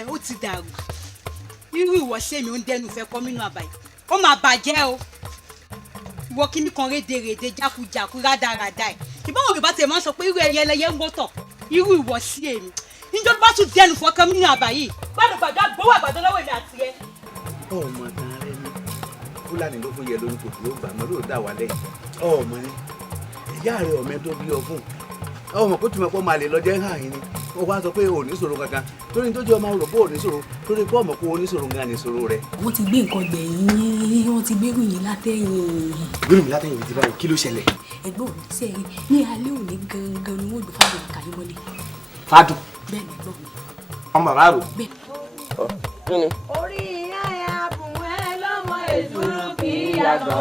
ẹ̀ ó ti dàrú irú ìwọ ṣé mi ò ń dẹnu fẹ́ kọ́ mínú àbáyé ó máa bàjẹ́ o ìwọ kíní kan rédèrèdè jákujàku rádaràdà ẹ̀ ìbọn Yorùbá tẹ̀ máa ń sọ pé irú ẹyẹ ẹlẹ́yẹ ń wọ́tọ̀ irú ìwọ sí èmi níjọ́ bá tún dẹnu fọ́ kọ́ mínú àbáyé gbàdúgbàdú gbowó àgbàdo lọ́wọ́ èmi àti ẹ. ọmọ kan rẹ ní Fúlàní ló fún yẹ lórí kòtò ló gbà mọ́ ló dà wá lẹ́yìn ọmọ ni ìyá rẹ ọmọ tó bí ọ fún ọmọ kó tún mọ pé máa lè lọ jẹ́ hàn yín ni ó wá sọ pé ò ní ṣòro kankan torí tó jẹ́ ọmọ rò pé ò ní ṣòro torí pé ọmọ kó o ní ṣòro gan ni ṣòro rẹ. wọ́n ti gbé nǹkan gbẹ̀yìn wọ́n ti gbé ròyìn látẹ̀yìn. gbé mi látẹ̀yìn ti báyìí kí ló ṣẹlẹ̀. ẹ̀gbọ́n mi sẹ́yìn ní alẹ́ òní gangan ni wọ́n gbé fádùn kàyé wọlé. Fádùn. bẹ́ẹ̀ ni ẹ̀gbọ́n mi. ọmọ bàbá rò. bẹ́ẹ̀. orí ìyá ẹ̀ àbùn ẹ̀ lọ́mọ èdúró kì í yàgò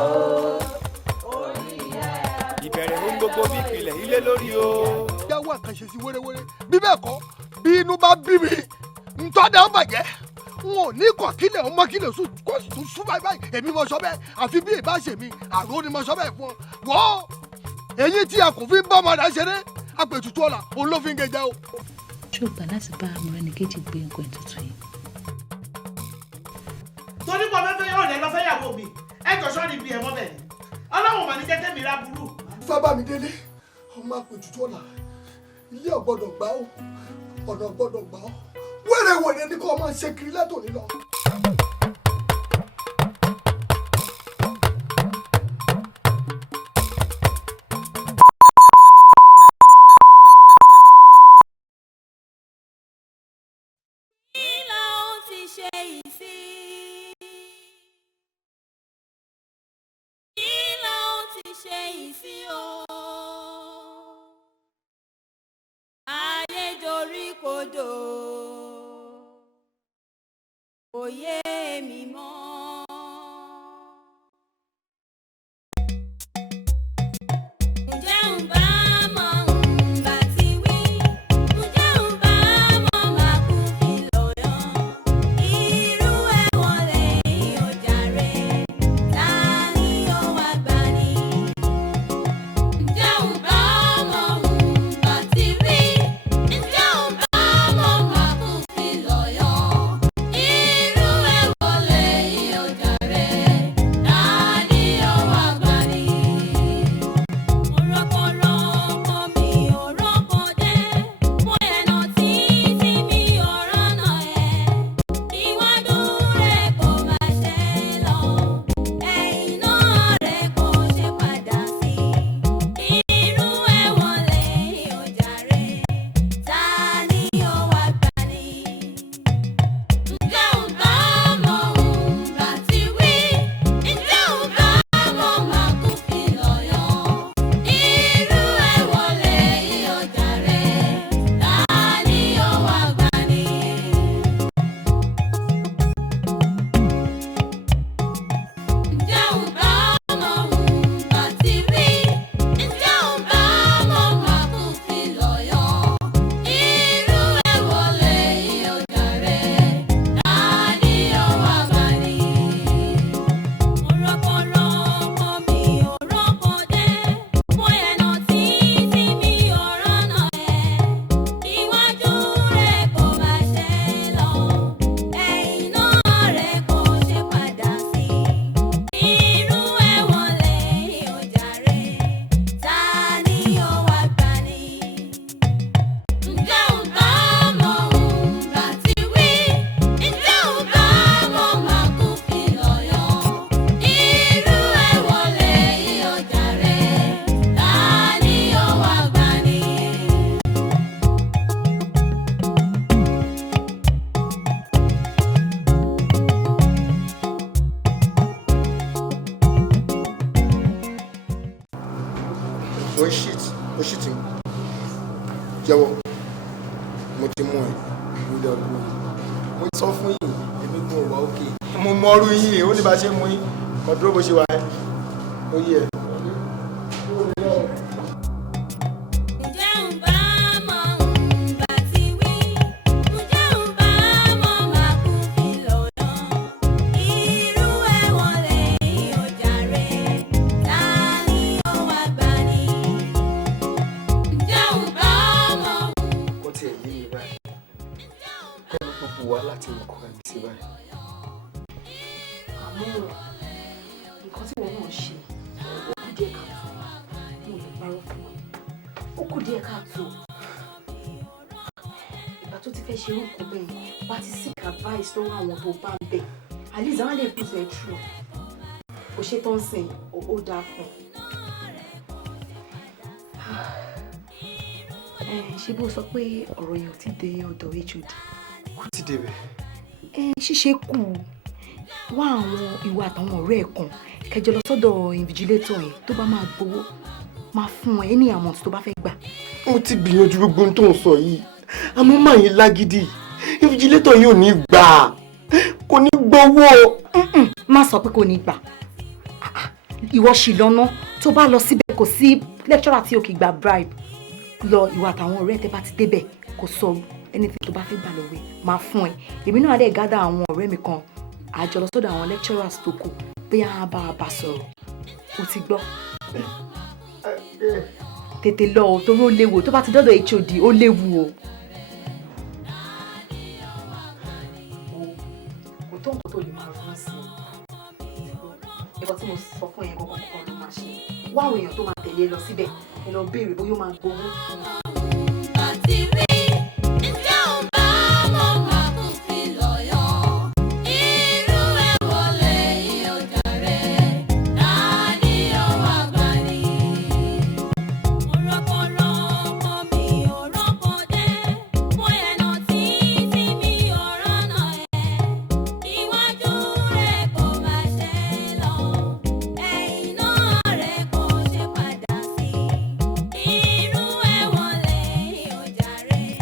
ìbẹ̀rẹ̀ ohun gbogbo bí ìpìlẹ̀ ilé lórí o. yàwó àkànṣe sí wéréwéré bí bẹ́ẹ̀ kọ́ bí inú bá bí mi ntọ́jà ó bàjẹ́ n ò ní kọ̀ kílẹ̀ ọmọ kílẹ̀ sùn kó sùn sùn báyìí èmi mo sọ bẹ́ẹ̀ àfi bí ìbá ṣe mi àrò ni mo sọ bẹ́ẹ̀ fún ọ wọ́ èyí tí a kò fi bá ọmọdé ṣeré apètùtù ọ̀la òun ló fi ń gẹjẹ o. ṣó gbà láti bá Mọ́rẹ́níkejì gbé nǹkan ètùtù yìí. torí pọ̀ fẹ́fẹ́ yóò lẹ́ lọ́fẹ́ yàgò mi ẹ̀jọ̀ sọ́ọ́ni bí ẹ̀ mọ́ bẹ̀ ni ọlọ́run mà ní jẹ́ tẹ́mi ra burú. Fábàmí délé ọmọ apètùtù ọ̀la ilé ọ̀gbọ́dọ̀ gbà ó ọ̀nà ọ̀gbọ́dọ̀ gbà ó wẹ́rẹ́wẹ́rẹ́ ní kò máa ṣe kiri látòní lọ. Oyè mi mọ́. Ǹjẹ́ ń bá mọ̀ ń bá ti wí? Ǹjẹ́ ń bá mọ̀ máa kú fi lọ́yọ̀? Irú ẹ̀wọ̀n lẹ́yìn ọjà rẹ̀, ta ni ó wá gbà ní? Ǹjẹ́ ń bá mọ̀ ń bá ti wí? Ǹjẹ́ ń bá mọ̀ máa kú fi lọ́yọ̀? jẹ́wọ́ mo ti mú ẹ mo lè ọdún mo sọ fún yìí èmi kò wá òkè mo mọrú yìí ó ní bá ṣe mú yín ọdún bó ṣe wà ẹ ó yẹ. wàhálà tí mo kọ́ ẹni sí báyìí. Àmọ́ nǹkan tí wọ́n náà ṣe ó kù díẹ̀ káàtó. Mo lè parọ́ fún wọn. Ó kù díẹ̀ káàtó. Ìgbà tó ti fẹ́ ṣe orúkọ bẹ́ẹ̀ wá ti seek advice lọ́wọ́ àwọn tó bá ń bẹ̀. At least àwọn lè put it through. Ó ṣe tó ń sìn ó dáa fún. Ṣé bó sọ pé ọ̀rọ̀ yẹn ò ti dé ọ̀dọ̀ HOD? Kò ti débẹ̀. Ṣíṣe kù wá àwọn ìwà àtàwọn ọ̀rẹ́ ẹ̀ kan kẹjọ lọ sọ́dọ̀ invigilator yẹn tó bá máa gbowó máa fún ẹ ní amount tó bá fẹ́ gbà. Mo ti gbìyànjú gbogbo ohun tó ń sọ yìí àmọ́ máa yín lágídí invigilator yìí ò ní gbà kò ní gbowó. Má sọ pé kò ní gbà ìwọ ṣì lọ́nà tó bá lọ síbẹ̀ kò sí lecturer tí o kì í gba bribe lọ ìwà àtàwọn ọ̀rẹ́ tẹ́ bá ti débẹ̀ kò sọ anything tó bá fẹ́ gbà lọ́wọ́ máa fún ẹ èmi náà dẹ̀ gádà àwọn ọ̀rẹ́ mi kan àjọ lọ sọ́dọ̀ àwọn lecturers tó kù bí a bá sọ̀rọ̀ o ti gbọ́ tètè lọ o torí ó léwu tó bá ti dọ́dọ̀ HOD ó léwu o. kò tó nǹkan tó lè máa rán sí i ẹ̀kọ́ tí mo sọ fún yẹn kọ́kọ́ ló máa ṣe wá àwọn èèyàn tó máa tẹ̀lé lọ síbẹ̀ ẹ lọ béèrè bóyá ó máa gbowó. àti rí ǹjẹ́ ò bá mọ̀ máa kún fi lọ́yọ̀ irú ẹ̀ wọlé ìyọjà rẹ̀ láàdí ọwọ́ àgbà ni. Ọ̀rọ̀kọ̀rọ̀ ọkọ mi ò rọ́pò dé mo yẹ̀nà títí mi ò rọ́nà ẹ̀ iwájú rẹ̀ kò má ṣe lọ ẹ̀yìn náà rẹ̀ kò ṣe padà sí irú ẹ̀ wọlé ìyọjà rẹ̀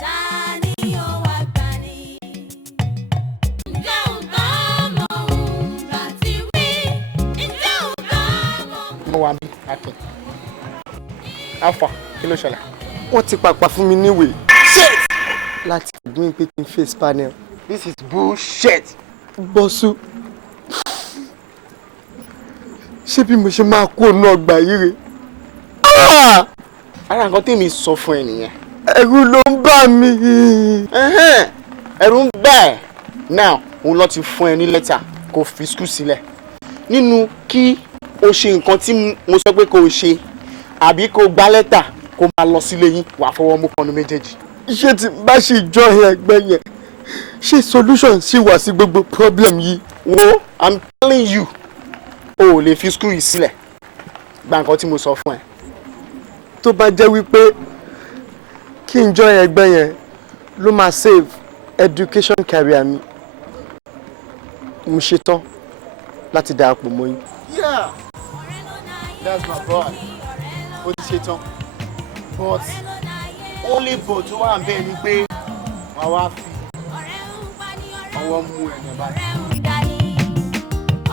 ta ni ó wá gbà ní. Ǹjẹ́ ò bá mọ̀ òun bá ti wí ǹjẹ́ ò bá mọ̀. Mo wà bí Akin. Alpha, kí ló ṣẹlẹ̀? Wọ́n ti pàpà fún mi níwèé. Shit! Láti ọdún pé kí n face panel. This is bullshit. Bọ́sú. Ṣé bí mo ṣe máa kú òun ọgbà yìí rè? Ara nǹkan tèmi sọ fún ẹ nìyẹn. Ẹ̀rù ló ń bà mí. Ẹ̀rù ń bà ẹ́. Now, òun lọ ti fún ẹ ní lẹ́tà kó fi skul sílẹ̀. Nínú kí o ṣe nǹkan tí mo sọ pé kó o ṣe àbí kó gba lẹ́tà kó máa lọ sílé yín wà fọwọ́ mú pọnú méjèèjì. Ṣé tí bá ṣe jọ ẹgbẹ́ yẹn? Ṣé solution sì wà sí gbogbo problem yìí? Wo, I'm telling you, o ò lè fi skul yìí sílẹ̀. Gba nǹkan tí mo sọ fún ẹ. Tó bá jẹ́ wípé kí n jọ ẹgbẹ́ yẹn ló máa save education career mi, mo ṣetán láti darapọ̀ mọ́ yín. Yeah, that's my boy. Ó ti ṣe tán. But only but tó wà ń bẹ́ẹ̀ ni pé wàá wá fi ọwọ́ mú ẹ̀yàn báyìí.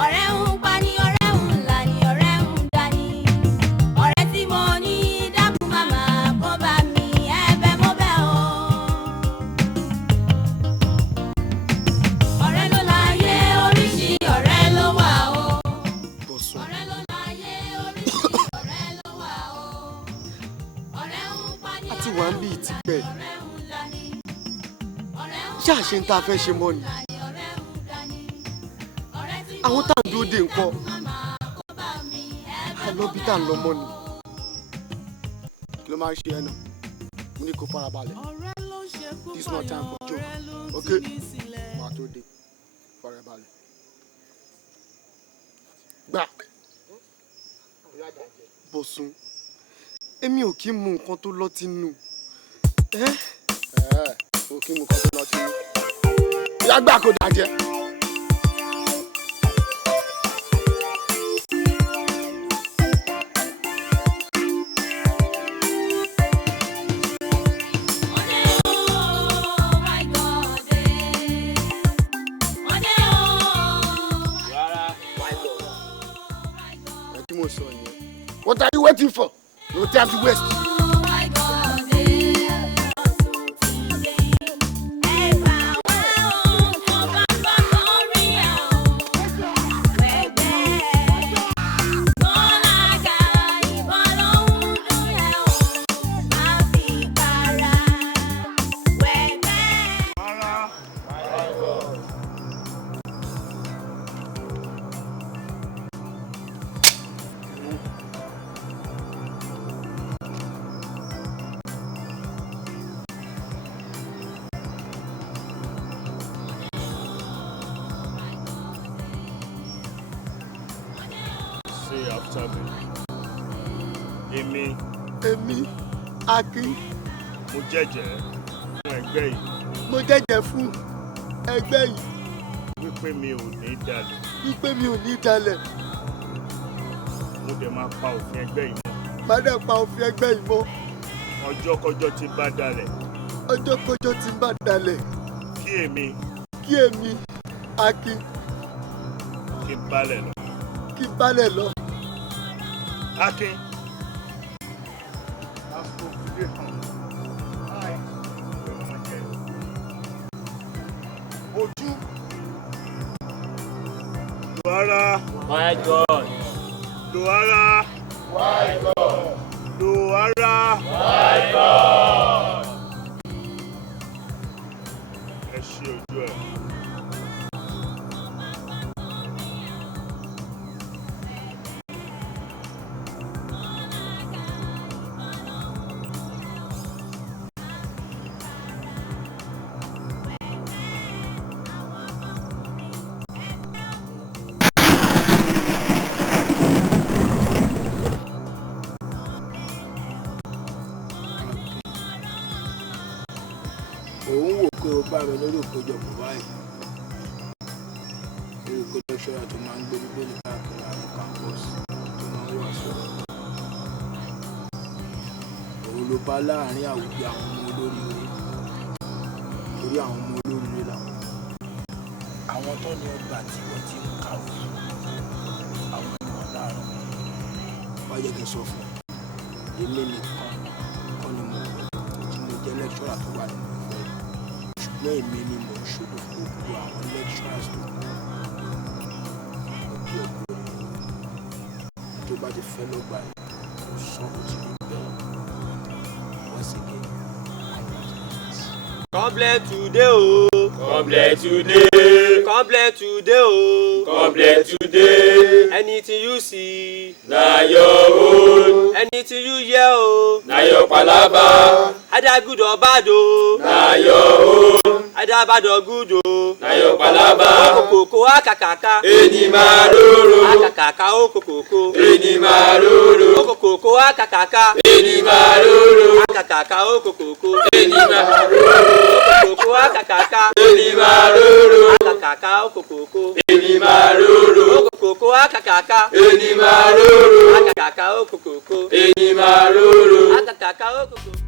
Ọ̀rẹ́ ń pa ni ọ̀rẹ́ ń là ni ọ̀rẹ́ ń dání. Ọ̀rẹ́ tí mo ní dákun màmá kó bá mi ẹ̀bẹ̀ mo bẹ̀ ọ́. Ọ̀rẹ́ ló láyé oríṣi ọ̀rẹ́ ló wà o. Ọ̀rẹ́ ló láyé oríṣi ọ̀rẹ́ ló wà o. Ọ̀rẹ́ ń pa ni Àti wà ń bí ìtìpẹ́. ọ̀rẹ́ ń là ni. Ṣé àṣẹ ń tá a fẹ́ ṣe mọ́ ni? Àwọn tá à ń dúró dé nǹkan. Àlọ́bí tá à ń lọ mọ́ ni. Kí ló máa ń ṣe ẹ náà? Mo ní kó farabalẹ̀. This is not time for joke. Okay? Wà á tó dé. Farabalẹ̀. Gbà. Bọ̀sùn, èmi ò kí ń mu nǹkan tó lọ́tí nù. O kí mu kan tó lọ sí. Ìyá gbà kó dàjẹ́. What are you waiting for? No time to waste. after me. Èmi Akin. Mo jẹ́jẹ́ fún ẹgbẹ́ yìí. Mo jẹ́jẹ́ fún ẹgbẹ́ yìí. Wípé mi ò ní dalẹ̀. Wípé mi ò ní dalẹ̀. Mo dẹ̀ máa pa òfin ẹgbẹ́ yìí mọ́. Má dẹ̀ pa òfin ẹgbẹ́ yìí mọ́. Ọjọ́kọjọ́ tí bá dalẹ̀. Ọjọ́kọjọ́ tí bá dalẹ̀. Kí èmi Akin. Kí n balẹ̀ lọ. Kí n balẹ̀ lọ. Akin. Oju. Luara. My God. Luara. My God. Luara. My God. Ẹ ṣe ojú ẹ. Òun wò pé o bá mi lórí ìkójọpọ̀ báyìí lórí ìkójọpọ̀ tó máa ń gbé bíbélì káàkiri àwọn campus tó máa ń wà sọ̀rọ̀. Òun ló bá láàrin àwùjọ àwọn ọmọ olóríire torí àwọn ọmọ olóríire làwọn. Àwọn tó ní ọgbà tí wọ́n ti ń kàwé àwọn ìwọ̀n láàrin. Wá jẹ́ kí n sọ fún ẹ, èmi nìkan kọ́ ni mo tí mo jẹ́ lẹ́kṣọ́rà tó wà nínú ìfẹ́. Ṣùgbọ́n èmi ni mo ń ṣojú fún gbogbo àwọn lecturers tó kù. Ọjọ́ ìgboro tó bá ti fẹ́ lọ́gbà yìí, kò sọ́kù tí ní bẹ́ẹ̀. Once again, congratulations. Complete today, oh. Complete today. Complete today, oh. Complete today. Anything you see, na your own. Anything you hear, oh, na your palava. Either good or bad, oh, na your own. Either bad or good, oh, na your palava. Okokoko akakaka, eni maroro. Akakaka okokoko, eni maroro. Okokoko akakaka, eni maroro. Akakaka okokoko, eni maroro. Okokoko akakaka, eni maroro. Akakaka okokoko, eni maroro. Okokoko akakaka, eni maroro. Akakaka okokoko, eni maroro. Akakaka okokoko.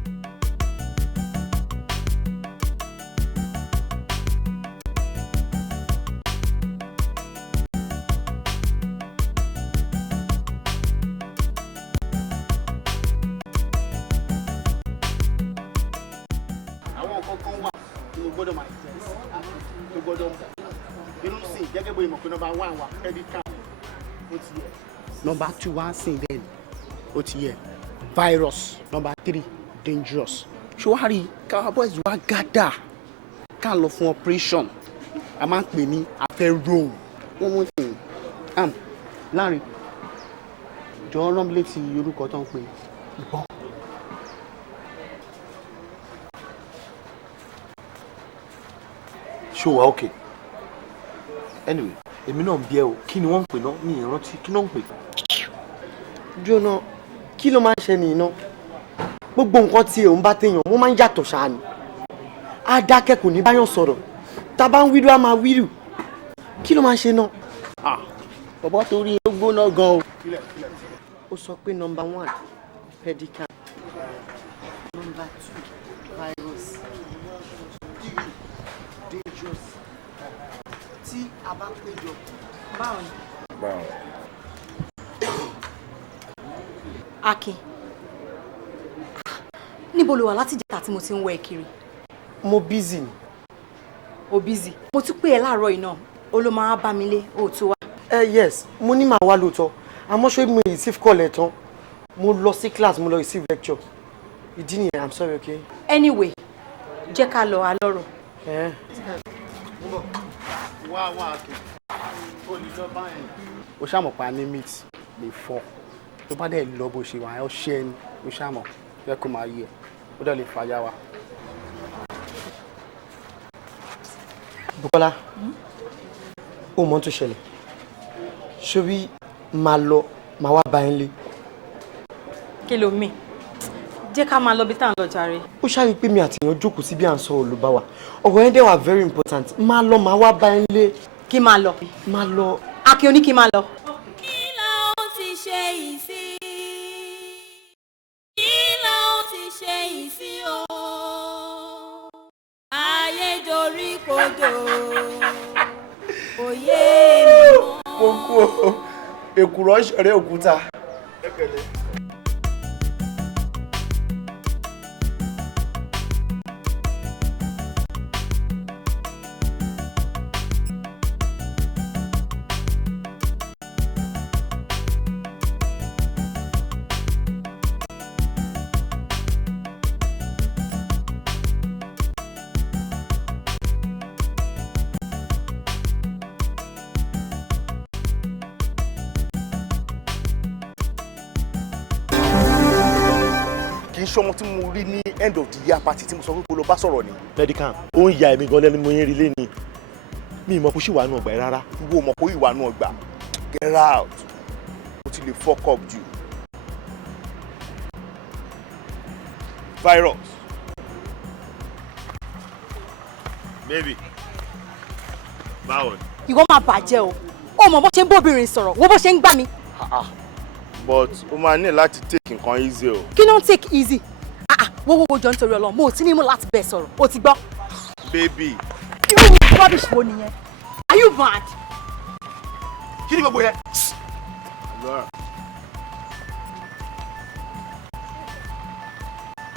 Gbọ́dọ̀ máa jẹ́ tó gbọ́dọ̀ mọ̀ inú sìn gẹ́gẹ́ bóyá mọ̀ pé nọ́mbà 1 wà credit card ó ti yẹ nọ́mbà 2 wá sìn bẹ́ẹ̀ ni ó ti yẹ virus nọ́mbà 3 dangerous ṣùwárí káwa boys wá gádà ká lọ fún operation a máa ń pè ní afẹ́ roam wọ́n mú sí láàrin jọ rán mi létí orúkọ tó ń pè ìbọn. Show wa okay. Anyway, èmi náà ń bí ẹ o. Kí ni wọ́n ń pè náà? Ní ìrántí kí náà ń pè? Jóná, kí ló máa ń ṣe nìyí náà? Gbogbo nǹkan tí òun bá téèyàn, mo máa ń yàtọ̀ ṣáà ni. Á dákẹ́ kò ní báyọ̀ sọ̀rọ̀. Tá bá ń wíru á máa wíru. Kí ló máa ń ṣe náà? Bọ̀bọ̀ torí ó gbóná gan o. Ó sọ pé number 1 pedicab, number 2 virus, 3 dangerous. Tí a bá péjọ báwo ni? Báwo. Akin, níbo lo wà láti jẹta tí mo ti ń wọ ẹ kiri? Mo busy ni. O busy. Mo tún pè ẹ́ láàárọ̀ yìí náà. O ló máa bá mi lé, o tún wá. Yes, mo ní màá wá lóòótọ́. Àmọ́ ṣé mo receive call ẹ̀ tán? Mo lọ sí class, mo lọ receive lecture. Ìdí nìyẹn, I'm sorry, okay? Anyway, jẹ́ ká lọ alọ́rọ̀. Wá Akin. Ó ní lọ báyìí. Ó ṣàmọ̀ pa ní meet lè fọ́. Tó bá dẹ̀ lọ bó ṣe wà ẹ́ ṣẹ́ ẹni. Ó ṣàmọ̀ fẹ́ kó máa yẹ. Ó dẹ̀ lè fàyà wa. Bukola, ó mọ̀ tó ṣẹlẹ̀. Ṣebí máa lọ màá wá bá yín lé. Kí ló mi? Jẹ́ ká máa lọ bí tá à ń lọ jàre. Ó ṣáàrí pé mi àti èèyàn jókòó sí bí à ń sọ olùbáwà. Ọ̀rọ̀ yẹn dẹ̀ wà very important. Máa lọ màá wá bá yín lé. Kí máa lọ? Máa lọ. Akin oní kí máa lọ. Kí la ó ti ṣe ìsí? Kí la ó ti ṣe ìsí o? Ayé dorí kodò. Òye mi mọ́. Mo kú o, èkùrọ́ ṣẹ̀rẹ̀ òkúta. Ṣọmọ tí mo rí ní end of the year party tí mo sọ pé kó lọ bá sọ̀rọ̀ ni. Medical ó ń ya èmi gan lẹ́nu mo yín rí lẹ́ni mi mọ̀ kó sì wà nù ọgbà rárá. Ìwọ mọ̀ kó ìwà nù ọgbà get out o ti lè fuck up jù. Virus baby báwo. Ìwọ máa bàjẹ́ o. Ó mọ̀ bó ṣe ń bóbìnrin sọ̀rọ̀, wo bó ṣe ń gbá mi. But o máa ní láti take nǹkan easy o. Kí ló ń take easy? Wo jọ nítorí Ọlọ́run, mo ò tí ní mú láti bẹ̀ sọ̀rọ̀, o ti gbọ́. Baby. Irú rubbish wo nìyẹn? Are you mad? Kí ni gbogbo yẹn?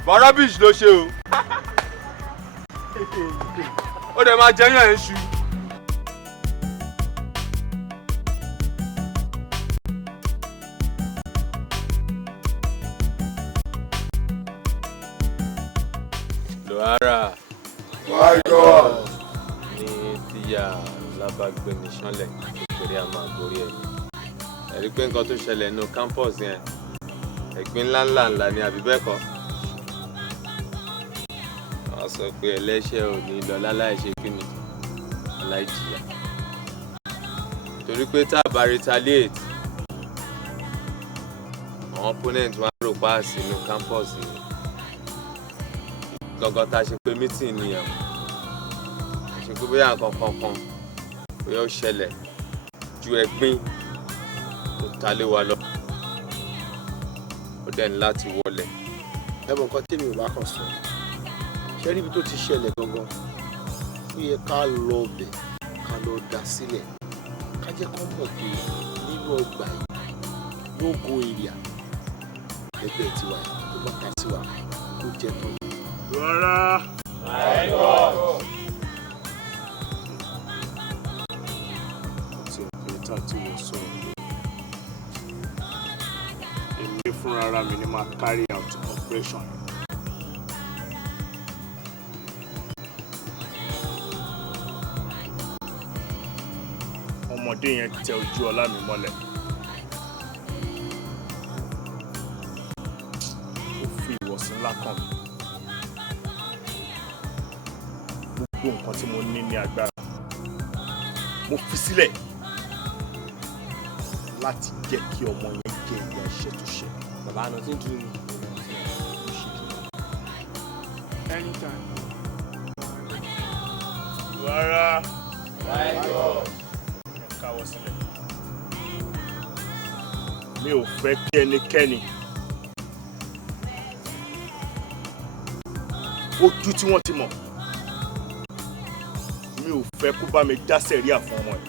Rubbish ló ṣe o. Ó dẹ̀ máa jẹ́yàn ẹ̀ ń ṣu. Loara. My God. Ní tíyà lábàgbé mi ṣánlẹ̀ nítorí a máa gorí ẹ̀. Ẹ̀rí pé nǹkan tó ṣẹlẹ̀ nínú campus yẹn ẹ̀gbin ńláńlá ni àbí bẹ́ẹ̀ kọ́. Wọ́n sọ pé ẹlẹ́ṣẹ̀ ò ní lọ láláì ṣe kíni aláìjìyà. Torí pé tá a bá retaliate àwọn opponent wa rò pa sínú campus yìí. Gangan tá a ṣe pé meeting nìyẹn ṣe pé bóyá nǹkan kankan bóyá ó ṣẹlẹ̀ ju ẹ̀gbin tó ta lé wa lọ ó dẹ̀ ní láti wọlé. Ẹ mọ̀ nǹkan tèmi ò bá kàn sọ ṣé níbi tó ti ṣẹlẹ̀ gangan ó yẹ ká lọ bẹ̀ ká lọ dá sílẹ̀ ká jẹ́ kó mọ̀ pé nínú ọgbà yìí ló go èrìà ẹgbẹ́ tiwa tó bá ta sí wa ló jẹ́ tán. Rárá. Àti ọ̀pẹ̀ta tí mo sọ èmi fúnra mi ni máa carry out operation. Ọmọdé yẹn tẹ ojú ọlá mi mọ́lẹ̀. Ó fi ìwọ̀sìn ńlá kàn mí. Gbogbo nǹkan tí mo ní ní agbára mo fi sílẹ̀ láti jẹ́ kí ọmọ yẹn jẹ ìyà iṣẹ́ tó ṣe. Bàbá àná tí ń dúró ní anytime. Rárá. Káwọ́ sílẹ̀. Mi ò fẹ́ kí ẹnikẹ́ni ojú tí wọ́n ti mọ̀. Mi ò fẹ́ kó bá mi dá sẹ̀ríà fún ọmọ ẹ̀.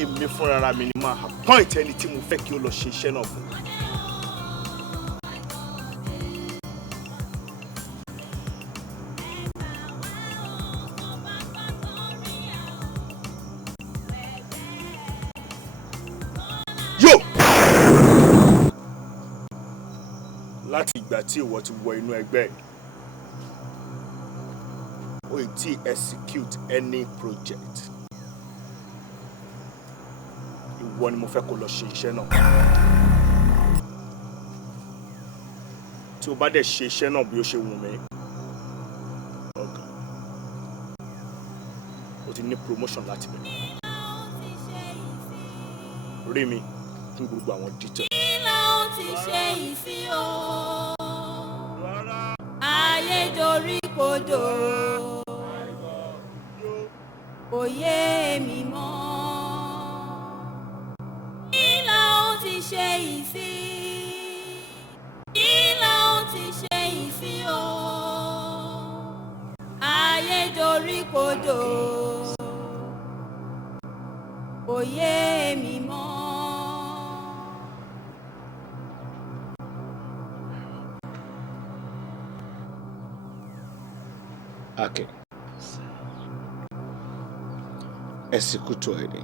Èmi fúnra mi ni máa appoint ẹni tí mo fẹ́ kí ó lọ ṣe iṣẹ́ náà fún. Láti ìgbà tí ìwọ ti wọ inú ẹgbẹ́ o ì tí execute any project. Ìwọ ni mo fẹ́ kó lọ ṣe iṣẹ́ náà. Tí o bá dẹ̀ ṣe iṣẹ́ náà bí ó ṣe wù mí, ọ̀gá, o ti ní promotion láti bẹ̀rẹ̀. rí mi fún gbogbo àwọn details. kí ló ti ṣe ìsín o ayé dorí kodò kò yé mi mọ́ kí ló ti ṣe ìsín kí ló ti ṣe ìsín o ayé dorí kodò kò yé mi mọ́. Okay. Esikuto eni.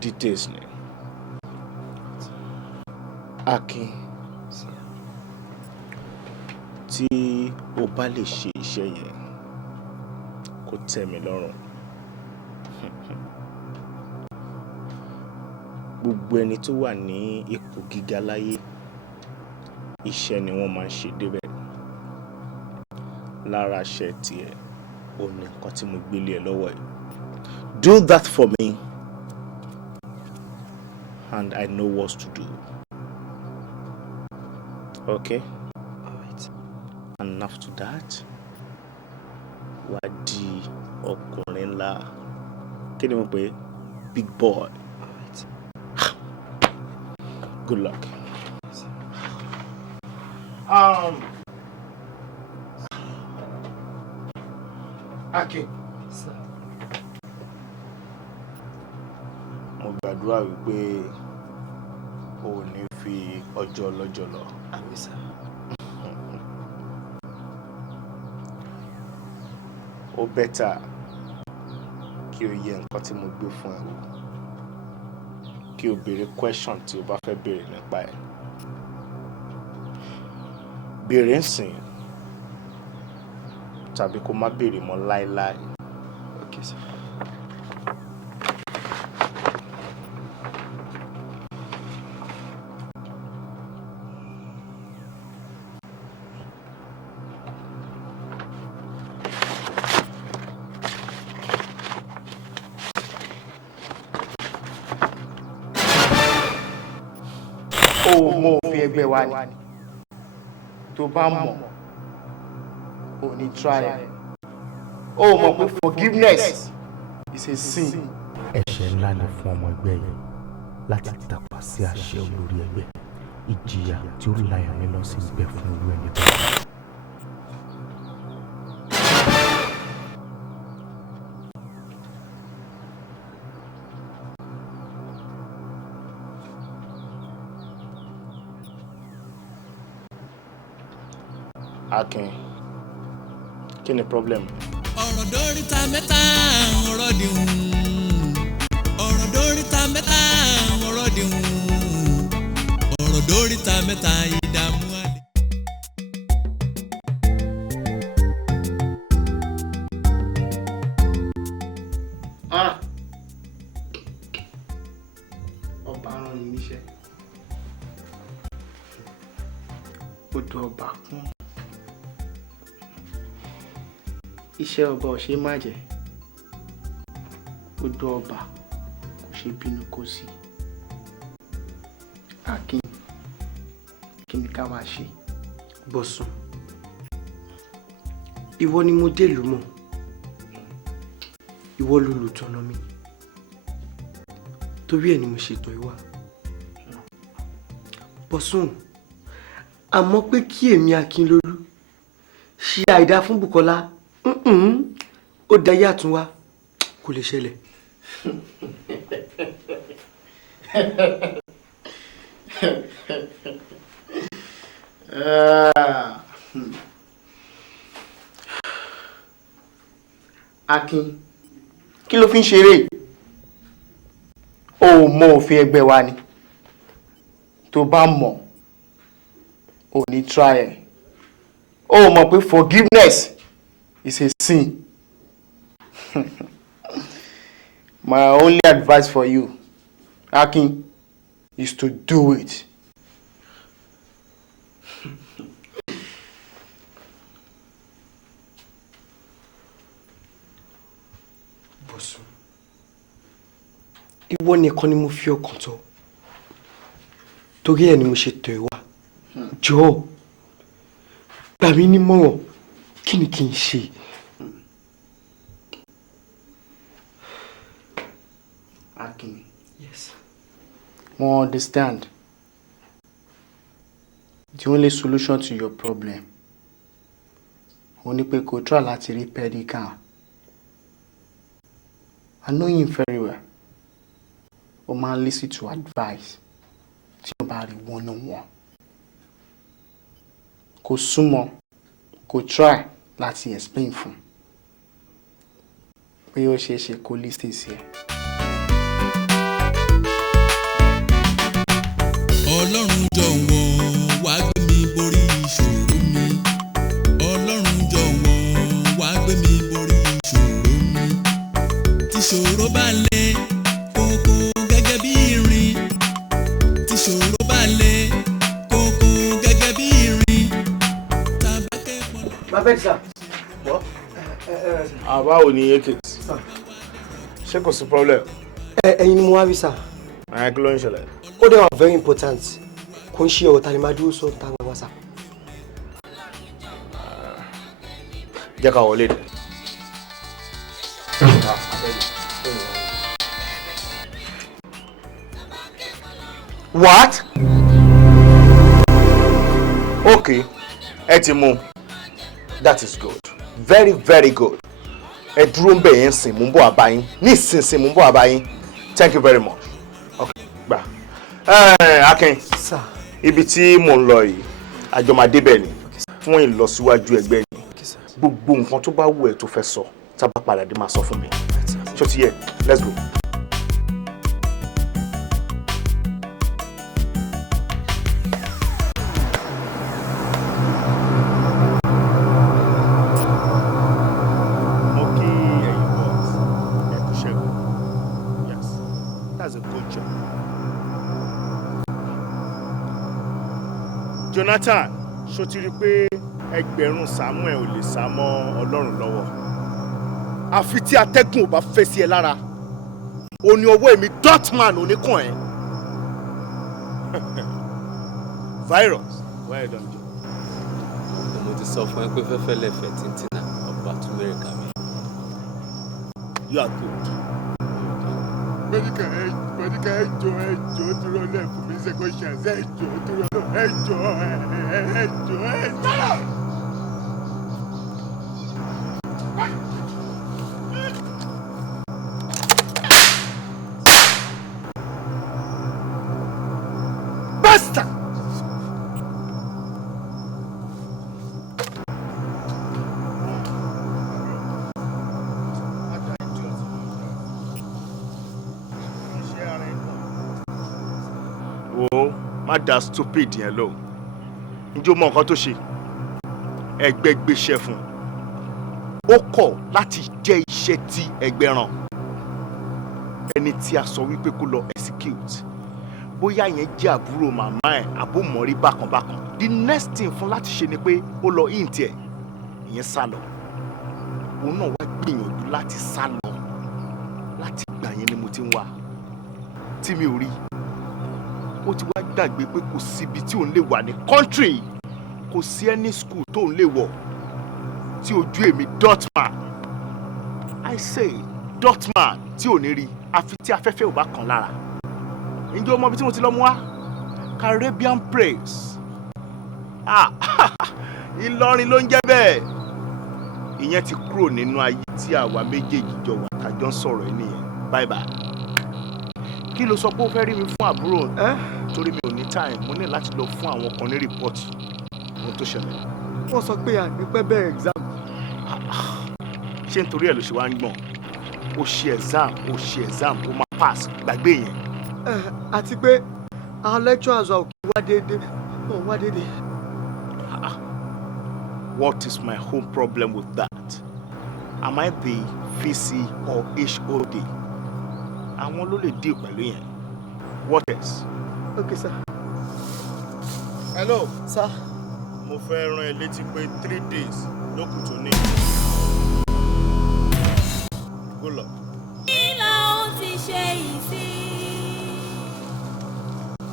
Details ni. Akin. Tí o bá lè ṣe iṣẹ́ yẹn kò tẹ́ mi lọ́rùn. Gbogbo ẹni tó wà ní ipò gíga láyé iṣẹ́ ni wọ́n máa ń ṣe débẹ̀. Lára iṣẹ́ tiẹ̀ ò ní nǹkan tí mo gbélé ẹ lọ́wọ́ ẹ̀. Do that for me and I know what to do. Okay? Alright. And after that, wá di ọkùnrin ńlá. Kí ni mo pè é? Big boy. Alright. Good luck. Akin. Mo gbàdúrà wípé o ò ní fi ọjọ́ ọlọ́jọ́ lọ. Àmín sà. Ó bẹ́tà kí o yẹ nǹkan tí mo gbé fún ẹ wò. Kí o béèrè question tí o bá fẹ́ béèrè nípa ẹ̀. Béèrè ń sìn tàbí kó má béèrè mọ́ láéláé. Okay sir. Mo fi ẹgbẹ́ wa ni tó bá mọ̀ ò ní try ẹ̀ ó mọ̀ pé forgiveness is a sin. Ẹ̀ṣẹ̀ ńlá ni fún ọmọ ẹgbẹ́ yìí láti tàpá sí àṣẹ olórí ẹgbẹ́. Ìjìyà tí ó láyà ní lọ sí bẹ̀ fún irú ẹni bẹ́ẹ̀. Akin, kí ni problem? Ọ̀rọ̀ dóríta mẹ́ta ọ̀rọ̀ dìhun. Ọ̀rọ̀ dóríta mẹ́ta ọ̀rọ̀ dìhun. Ọ̀rọ̀ dóríta mẹ́ta ìdààmú àlè. Ọba rán mi níṣẹ́. Odò ọba kún. Iṣẹ́ ọba ò ṣe má jẹ́. Odò ọba kò ṣe bínú kó sí. Akin, kí ni ká wá ṣe? Bọ̀sùn, ìwọ ni mo délùú mọ̀. Ìwọ lolùtọ́nà mi. Torí ẹ̀ ni mo ṣètò ìwà. Bọ̀sùn, àmọ́ pé kí èmi Akínlolú ṣe àìdá fún Bùkọ́lá ó dayé àtúnwá kò lè ṣẹlẹ̀. Akin, kí ló fi ń ṣeré? O mọ òfin ẹgbẹ́ wa ni. Tó bá mọ̀ ò ní try ẹ̀. O mọ̀ pé forgiveness is a sin. My only advice for you, Akin, is to do it. Bosun, ìwọ nìkan ni mo fi ọkàn tọ́. Torí ẹ̀ ni mo ṣe tọ̀ ẹ́ wá. Jọ̀ọ́, gbà mí nímọ̀ràn, kí ni kí n ṣe? Akin. Yes. Mo understand. The only solution to your problem ó ní pé kó try láti rí pedican. I know him very well. Ó máa ń listen to advice tí ó bá rí one-on-one. Kó súnmọ́, kó try láti explain fún pé ó ṣeé ṣe kó listen sí ẹ. Ọlọ́run jọ̀wọ́ wá gbé mi borí ìṣòro mi. Ọlọ́run jọ̀wọ́ wá gbé mi borí ìṣòro mi. Tíṣòro bá le kókó gẹ́gẹ́ bí irin. Tíṣòro bá le kókó gẹ́gẹ́ bí irin. Tàbákẹ́ pọ̀. Bàbá ẹ̀ sà. What? Báwo ni Ekes? Ṣé kò sí problem? Ẹ̀yin ni mo wá rí sà. Kí ló ń ṣẹlẹ̀? Ó dẹ̀ wà very important. Kò ń ṣe ọ̀rọ̀ ta ni máa dúró sọ táwọn wá sà. Jẹ́ ká wọlé dẹ̀. What? Okay, ẹ ti mú. That is good. Very, very good. Ẹ dúró ń bẹ̀ yẹn sìn mú bọ̀ àbáyín. Nísinsìnyí mú bọ̀ àbáyín. Thank you very much. Okay, gbà. Akin. Sir. Ibi tí mò ń lọ yìí, àjọ máa débẹ̀ ni fún ìlọsíwájú ẹgbẹ́ yìí. Gbogbo nǹkan tó bá wù ẹ́ tó fẹ́ sọ, tá bá padà dé máa sọ fún mi. Ṣó ti yẹ? Let's go. Jonathan, ṣó ti rí pé ẹgbẹ̀rún Samuel ò lè sá mọ́ Ọlọ́run lọ́wọ́. Àfi tí atẹ́gùn ò bá fẹ́ sí ẹ lára. O ní ọwọ́ èmi Dotman oníkàn ẹ̀. Virus. Well done, Joe. Mo ti sọ fún ẹ pé fẹ́fẹ́ lẹ́fẹ̀ẹ́ tìǹtìǹà ọba tún mẹ́rin kà mí. You are good. Medical ẹjọ́ dúró lẹ́ẹ̀fún mi second chance ẹjọ́ dúró ẹjọ́. Basta! Má dá stupid yẹn lọ. Ǹjẹ́ o mọ nǹkan tó ṣe? Ẹgbẹ́ gbéṣẹ́ fún. Ó kọ̀ láti jẹ́ iṣẹ́ tí ẹgbẹ́ rán. Ẹni tí a sọ wípé kó lọ execute. Bóyá yẹn jẹ́ àbúrò màmá ẹ̀ àbó mọ̀rí bákanbákan. The next thing fún láti ṣe ni pé ó lọ int ẹ̀. Ìyẹn sá lọ. Òun náà wá gbìyànjú láti sá lọ. Láti gbà yẹn ni mo ti ń wá. Tí mi ò rí. Ó ti wá gbàgbé pé kò síbi tí òun lè wà ní country, kò sí any school tó òun lè wọ̀ tí ojú èmi Dotman, I say Dotman tí ò ní rí àfi tí afẹ́fẹ́ ò bá kàn lára. Ǹjẹ́ o mọ ibi tí mo ti lọ mú wá? Caribbean Praise. Ìlọrin ló ń jẹ́ bẹ́ẹ̀. Ìyẹn ti kúrò nínú ayé tí àwa méjèèjì jọ wà ká jọ ń sọ̀rọ̀ ẹ̀ nìyẹn. Bye bye. Kí ló sọ pé ó fẹ́ rí mi fún àbúrò? Torí mi ò ní time, mo ní láti lọ fún àwọn kan ní report ohun tó ṣẹlẹ̀. Wọ́n sọ pé àgbẹ̀pẹ́ bẹ̀rẹ̀ exam. Ṣé nítorí ẹ̀ ló ṣe wá ń gbọ̀n? Ó ṣe exam, ó máa pass, gbàgbé yẹn. Àti pé our lecturers are wá déédéé. Wá déédéé. What is my whole problem with that? Am I the VC or HOD? Àwọn ló lè deal pẹ̀lú yẹn. What else? Okay, sir. Hello. Sir. Mo fẹ́ rán ẹ létí pé 3 days ló kù tó ní. Go lọ. Kí ló ti ṣe yìí sí?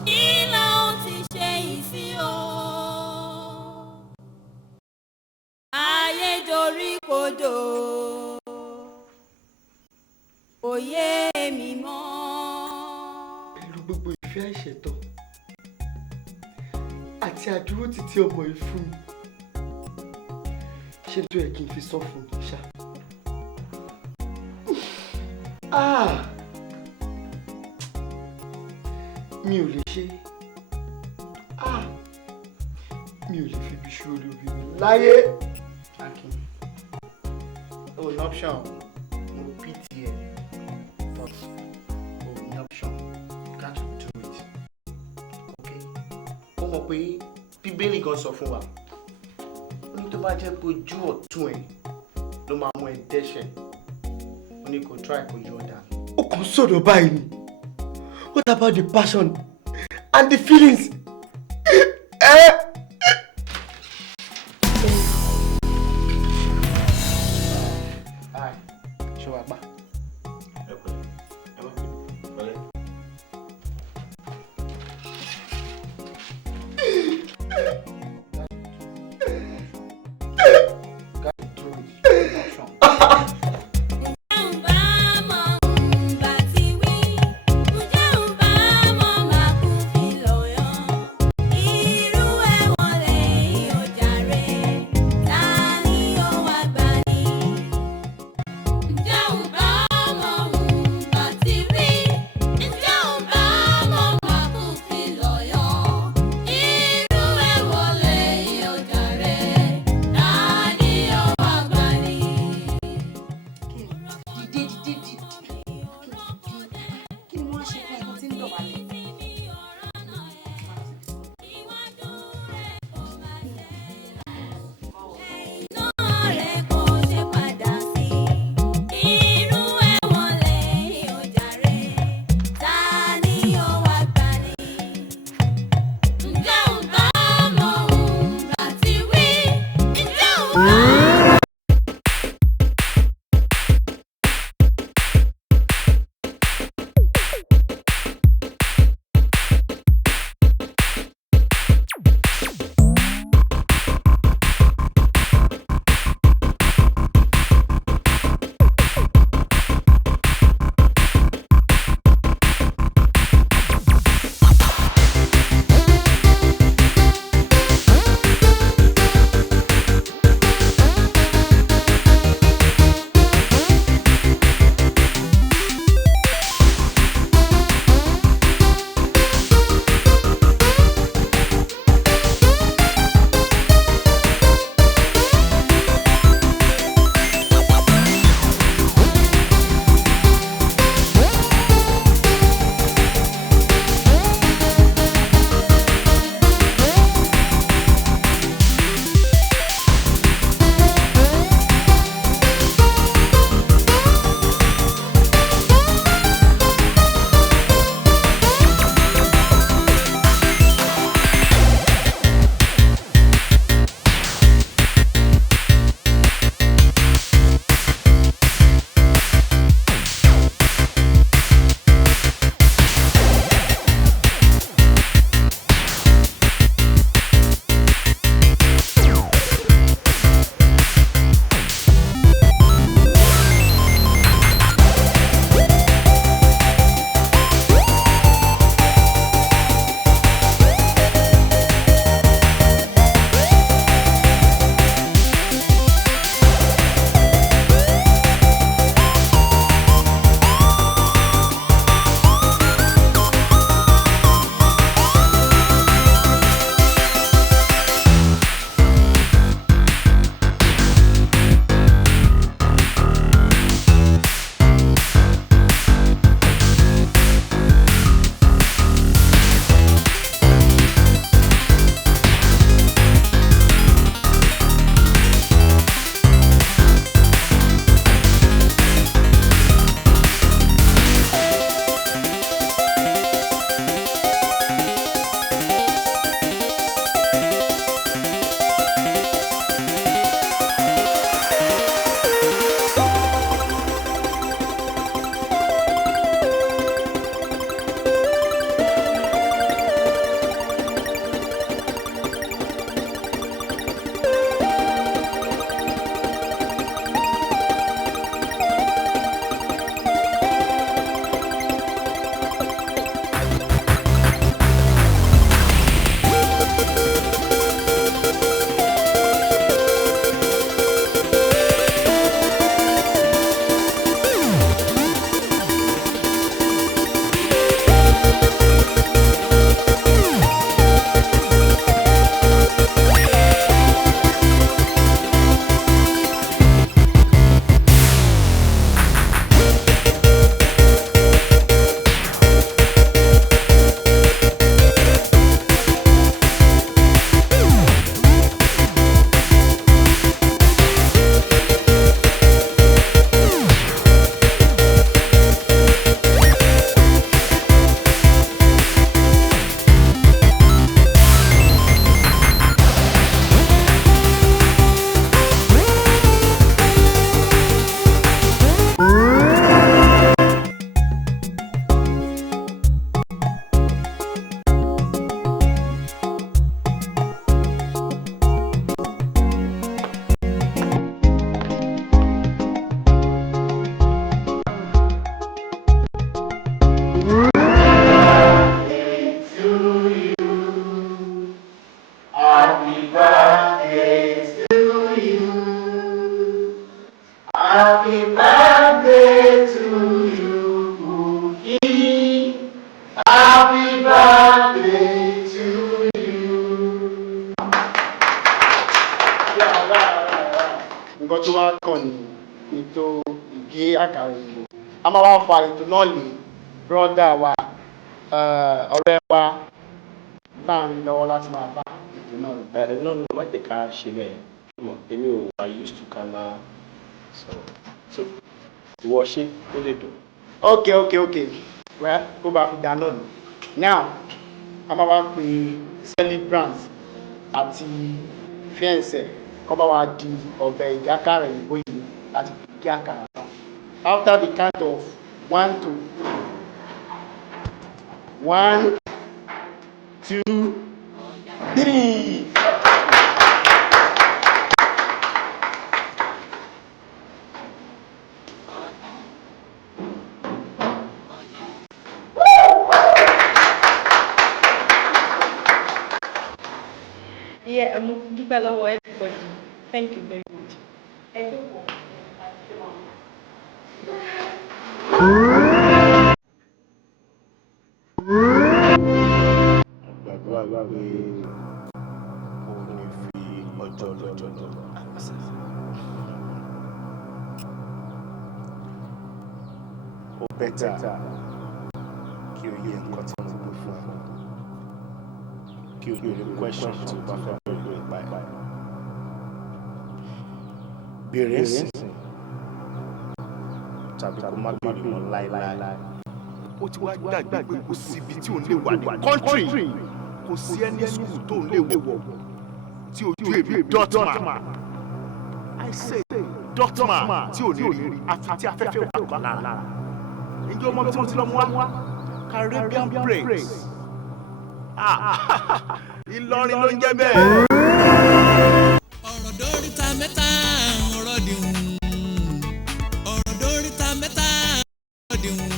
Kí ló ti ṣe yìí sí o? Ayé dorí kodò, kò yé mi mọ́. Pẹ̀lú gbogbo ìfẹ́ àìṣẹ̀tàn àti àdúró títí ọmọ yìí fún mi, ṣé tó yẹ kí n fi sọ fún mi ṣá? Mi ò lè ṣe, mi ò lè fi ibi ṣú orí orí mi láyé. Akin, o ní option, mo pity ẹ, but o ní option, you got to do it, okay? Ó mọ̀ pé Bíbélì gan sọ fún wa, ó ní tó bá jẹ́ pé ojú ọ̀tún ẹ̀ ló máa mú ẹ dẹ́ṣẹ̀, ó ní kó try kó yọ ọ̀dà. Ó kàn sọ̀rọ̀ báyìí ni. What about the passion and the feelings? Ṣé wàá gbà? Irú ẹ̀ wọ̀ nǹkan tó wá kàn ní ètò ìgé àkàrà ìbò a máa wá fa ètò náà lè brọ́dà wa ọ̀rẹ́ wa láàrin lọ́wọ́ láti máa bá ètò náà lọ. No, má jẹ́ ká ṣe bẹ́ẹ̀ èmi ò wá used to ká máa so ìwọ ṣe ó lè dùn. Okay. Well, kó bá fi dáná nù. Now, a máa wá pe celebrants àti fiancé kó bá wa di ọbẹ̀ ìdákàrà ìbò yìí láti gé àkàrà náà. After the count of 1 to 1, 2, 3. Yeah, I'm dúpẹ́ lọ́wọ́ everybody. Thank you very much. Gbàdúrà pé kò ní fi ọjọ́ lọ́jọ́ lọ. Ó bẹ́tà kí o yẹ nǹkan tí mo gbé fún ẹ. Kí o béèrè question tí o bá fẹ́ béèrè nípa ẹ̀. Béèrè sí tàbí kó má béèrè mọ́ láéláé. Ó ti wá gbàgbé pé kò sí ibi tí òun lè wà ní country. Kò sí ẹni school tó ń lè wọ̀ tí ojú èmi dọ́tmà. I say dọ́tmà tí ò ní rí àfi tí afẹ́fẹ́ wà pa lára. Ǹjẹ́ ọmọ tí mo ti lọ mú wá? Caribbean breaks. Ìlọrin ló ń jẹ́ bẹ́ẹ̀. Ọ̀rọ̀ dóríta mẹ́ta ọ̀rọ̀ dìhun. Ọ̀rọ̀ dóríta mẹ́ta ọ̀rọ̀ dìhun.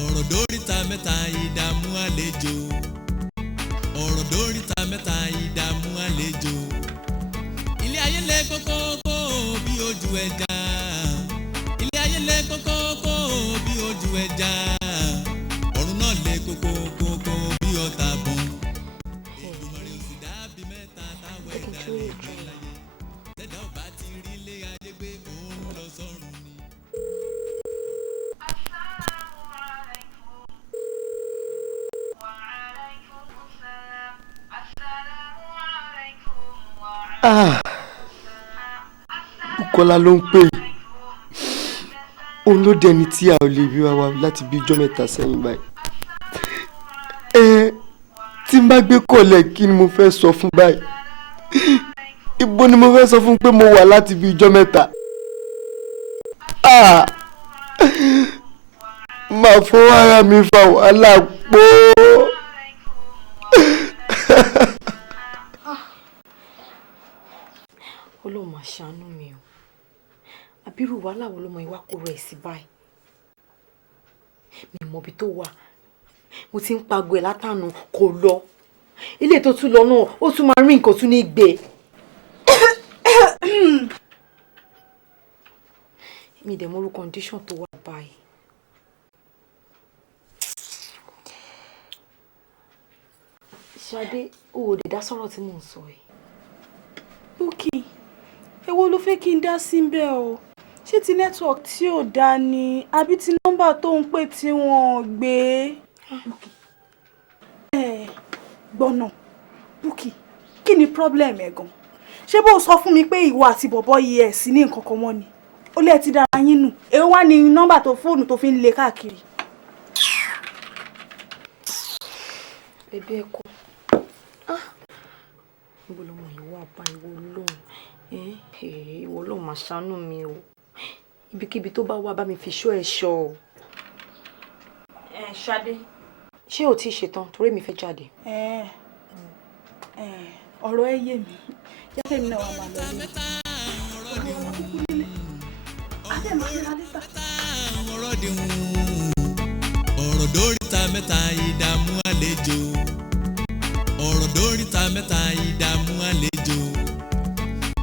Ọ̀rọ̀ dóríta mẹ́ta ìdààmú àlejò. Ọ̀rọ̀ dóríta mẹ́ta ìdààmú àlejò. Ilé ayé lé kókókó bí ojú ẹja. Ilé ayé lé kókókó bí ojú ẹja. Ọ̀run náà lé kókókó bí ọ̀tá bọ̀n. Èdùmàrè ò sì dábì mẹ́ta táwọn ẹ̀dá lè gbé láyé. Tẹ́dá ò bá ti rí ilé ayé gbé òun lọ sọ́run ni. Bukola ló ń pè òun ló dẹni tí a ò lè rí wa láti bí ijọ́ mẹ́ta sẹ́yìn báyìí. Tí n bá gbé kọ̀lẹ̀ kí ni mo fẹ́ sọ fún báyìí? Ibo ni mo fẹ́ sọ fún pé mo wà láti bí ijọ́ mẹ́ta? Máa fọwọ́ ara mi fa wàhálà pọ̀. Ọlọ́run máa ṣàánú mi o. Àbírú wàhálà wo ló mọ ìwà kó rẹ̀ sí báyìí? Mi mọ ibi tó wà. Mo ti ń pagbo ẹ̀ látànà kò lọ. Ilé tó tún lọ náà ó tún máa rí nǹkan tún ní gbé. Mi dẹ̀ mọ orú condition tó wà báyìí. Ṣadé, o ò lè dá sọ̀rọ̀ tí mò ń sọ yìí. Búkì, èwo ló fẹ́ kí n dá síbẹ̀ o? Ṣé ti network tí ò dá ni àbí ti nọ́mbà tó ń pè tí wọ́n gbé? Gbọ́nà, Búkì, kí ni problem ẹ̀ gan? Ṣé bó sọ fún mi pé ìwọ àti bọ̀bọ́ yìí ẹ̀ sí ní nǹkan kan mọ́ ni? Ó lè ti dára yín nù. Èwo wá ní nọ́mbà tó fóònù tó fi ń lé káàkiri? Bébí ẹ kọ́. Níbo lọmọ yìí wà bá ìwọ Ọlọ́run? Ìwọ Ọlọ́run máa ṣàánú mi o. Ibikíbi tó bá wà bá mi fi ṣọ́ ẹ̀ ṣọ́ o. Ṣadé. Ṣé o ti ṣetán torí mi fẹ́ jáde? Ọ̀rọ̀ ẹ yé mi. Jẹ́ kí èmi náà wà máa lọ ilé. Ọ̀rọ̀ dóríta mẹ́ta ìdààmú àlejò. Ọ̀rọ̀ dóríta mẹ́ta ìdààmú àlejò.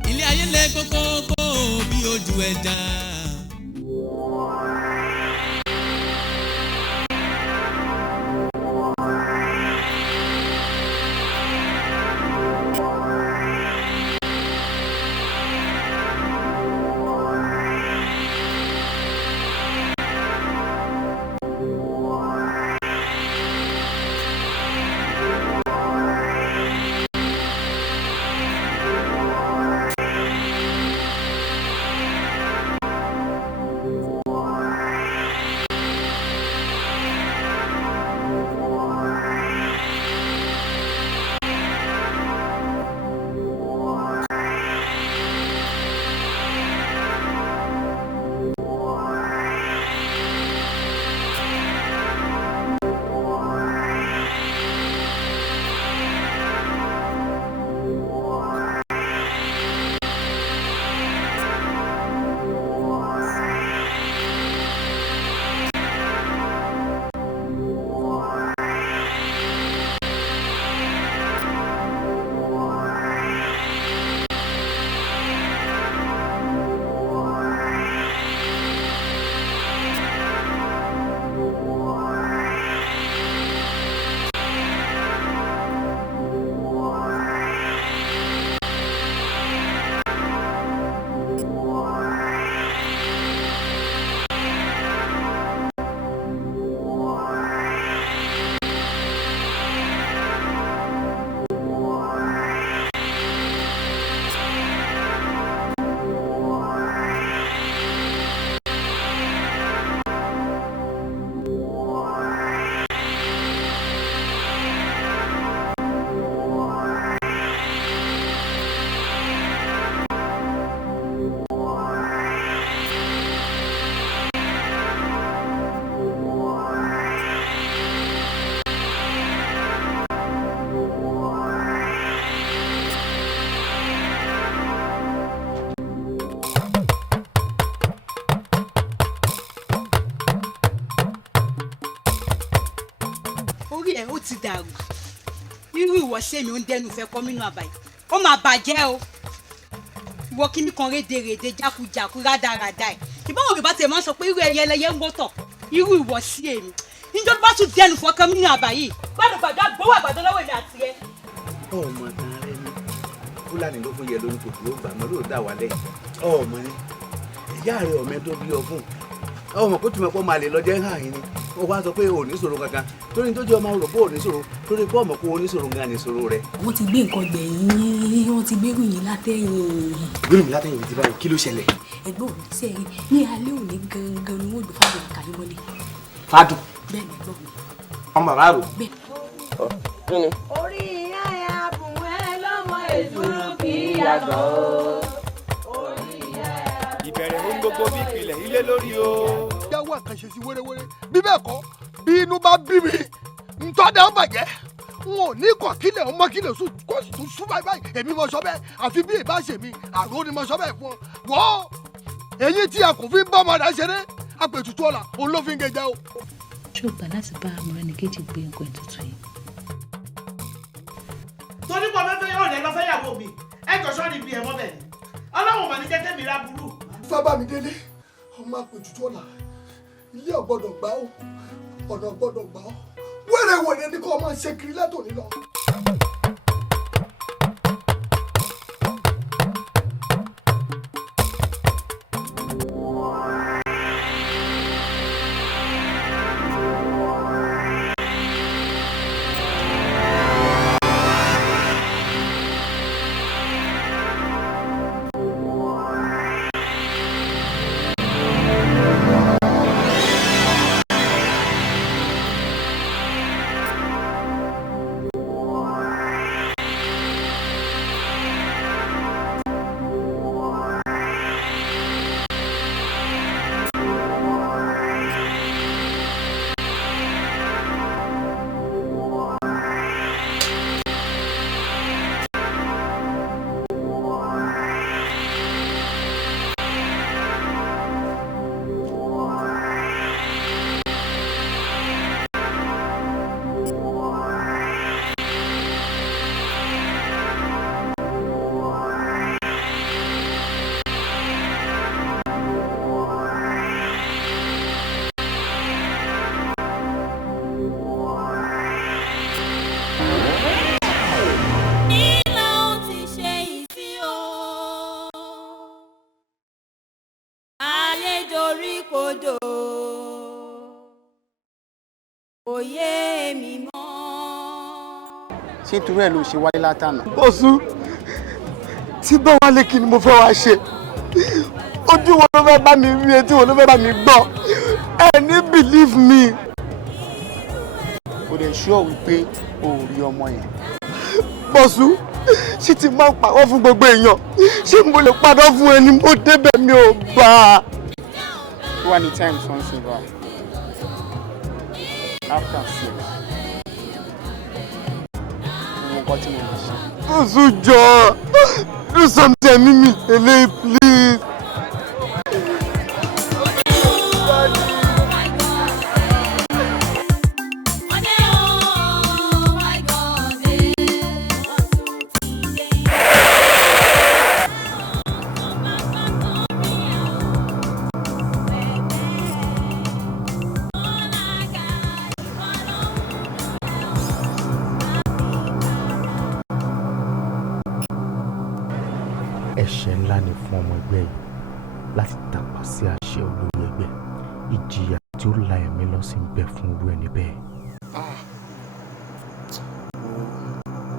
Ilé ayé lé kókókó bí ojú ẹja. dàrú irú ìwọ sẹ́mi ó ń dẹnu fẹ́ kọ́ mínú àbáyé ó máa bàjẹ́ o ìwọ kíní kan rédèrèdè jákujàku rádaràdà ẹ̀ ìbọn Yorùbá tẹ̀ máa ń sọ pé irú ẹyẹ ẹlẹ́yẹ ń wọ́tọ̀ irú ìwọ sí èmi níjọ́ bá tún dẹnu fọ́kàn mínú àbáyé gbàdúgbàdú àgbówó àgbàdo lọ́wọ́ èmi àti ẹ. ọmọ kan rẹ ní Fúlàní ló fún yẹ lórí kò tó gbà mọ́ ló dà wá lẹ́yìn ọmọ ni ìyá rẹ ọmọ tó bí ọ fún ọmọ kó tún mọ̀ pé máa lè lọ jẹ́ hàn yín ni ó wá sọ pé ò ní ṣòro kankan torí tó jẹ́ ọmọ rò pé ò ní ṣòro torí pé ọmọ kó o ní ṣòro gan ni ṣòro rẹ. wọ́n ti gbé nǹkan gbẹ̀yìn wọ́n ti gbé ròyìn látẹ̀yìn. gbé mi látẹ̀yìn ti báyìí kí ló ṣẹlẹ̀. ẹ̀gbọ́n òní sẹ́yìn ní alẹ́ òní gangan ni wọ́n gbé fáwọn ìka yín mọ́lẹ̀. Fádùn. bẹ́ẹ̀ ni ẹ̀gbọ́n mi. ọmọ bàbá rò. bẹ́ẹ̀. orí ìyá ẹ̀ àbùn ẹ lọ́mọ èdúró kì í yàgò ìbẹ̀rẹ̀ ohun gbogbo bí ìpìlẹ̀ ilé lórí o. yàwó àkànṣe sí wéréwéré bí bẹ́ẹ̀ kọ́ bí inú bá bí mi ntọ́jà ń bàjẹ́ n ò ní kọ̀ kílẹ̀ ọmọ kílẹ̀ sùn kó sì tún sún báyìí èmi mo sọ bẹ́ẹ̀ àfi bí ìbá ṣe mi àrò ni mo sọ bẹ́ẹ̀ fún ọ. wọ́ èyí tí a kò fi bá ọmọdé ṣeré apètùtù ọ̀la òun ló fi ń gẹjẹ o. ṣé o gbà láti bá Mọ́rẹ́níkejì gbé nǹkan ètùtù yìí. torí pọ̀ fẹ́fẹ́ yóò lẹ́ lọ́fẹ́ yàwó mi ẹ jọ sọ́ọ́ni bí ẹ mọ́ bẹ́ẹ̀ ni ọlọ́run mà ní jẹ́ kẹ́mi ra burú. Fábámidélé ọmọ apètùtù ọ̀la ilé ọ̀gbọ́dọ̀ gbà ó ọ̀nà ọ̀gbọ́dọ̀ gbà ó wẹ́rẹ́wẹ̀rẹ́ ní kó o máa ṣe kiri látòní lọ. ṣé nítorí ẹ̀ ló ṣe wáyé látànà. Mosun tí bá wálé kí ni mo fẹ́ wá ṣe ojú wo ló fẹ́ bá mi rí etí wo ló fẹ́ bá mi gbọ́ ẹ ní believe me. o lè ṣọ́ wípé o ò rí ọmọ yẹn. Mosun ṣé ti máa ń pàwọ́ fún gbogbo èèyàn ṣé mo lè padà fún ẹni mo débẹ̀ mi ò bá a. tó wà ní time something wa after 6. Mosun jọ̀ọ́ do something mímí eléyìí please. ẹ̀ṣẹ̀ ńlá ni fún ọmọ ẹgbẹ́ yìí láti tàpá sí àṣẹ olórí ẹgbẹ́ ìjìyà tí ó la ẹ̀mí lọ sí ń bẹ fún irú ẹni bẹ́ẹ̀.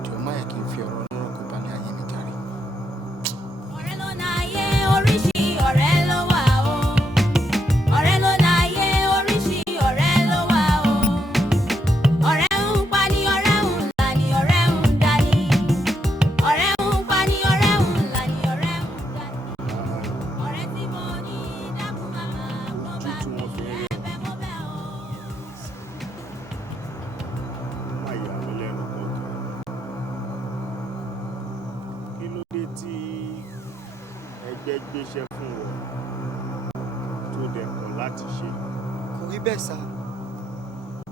jọ má yẹ kí n fi ọ̀rọ̀ lọ́rọ̀ kó balẹ̀ ayé mi járe. ọ̀rẹ́ ló na ayé oríṣi ọ̀rẹ́ ló wà o ọ̀rẹ́ ló na ayé oríṣi ọ̀rẹ́ ló wà o ọ̀rẹ́ ń pa ni ọ̀rẹ́ ń là ni ọ̀rẹ́ ń dá ni ọ̀rẹ́ ń pa ni ọ̀rẹ́ ń là ni ọ̀rẹ́ ń dá ni ọ̀rẹ́ tí mo ní dákun màmá mo bá mi ẹ̀bẹ̀ mo bẹ̀ o. má yà mí lẹ́nu kankan kí ló dé tí ẹgbẹ́ gbéṣẹ́ fún wọn tó dẹ̀kun láti ṣe. kò rí bẹ́ẹ̀ sá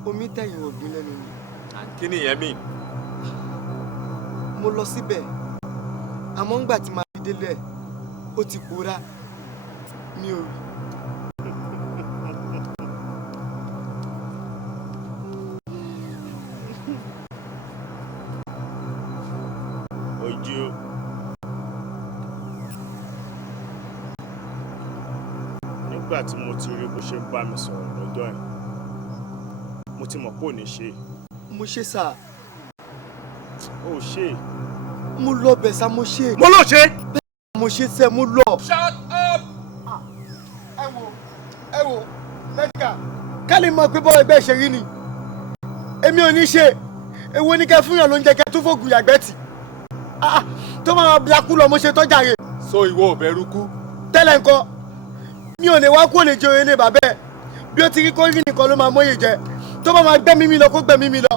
omi tẹ̀yìn ògbìn lẹ́nu ni Kí ni ìyẹn mean? Mo lọ síbẹ̀ àmọ́ ńgbà tí màá fi délẹ̀ ó ti pòórá mi ò rí. Ojú. Nígbà tí mo ti rí bó ṣe bá mi sọ̀rọ̀ lọ́jọ́ yẹn, mo ti mọ̀ pé ò ní ṣe. Mo ṣe sà. Ó ṣe. Mo lọ bẹ̀ sá mo ṣe. Mo lọ ṣe. Mo ṣe sẹ́ mo lọ. Shut up. Ẹ wo mẹ́tíkà ká lè mọ̀ pé bọ́ọ̀ ẹgbẹ́ ṣe rí ni èmi ò ní ṣe èwo ní kẹ́ fún yàn lóúnjẹ kẹ́ tún fògùn yàgbẹ́ tì tó máa blakú lọ mo ṣe tọ́jà rẹ̀. So ìwọ ò bẹ̀rù kú. Tẹ́lẹ̀ nǹkan mi ò lè wá kó lè jẹ oyè ní bàbá ẹ̀ bí ó ti rí kórìí nìkan ló máa mọ́yè jẹ tó bá máa gbẹ́mí mi lọ kó gbẹ́mí mi lọ.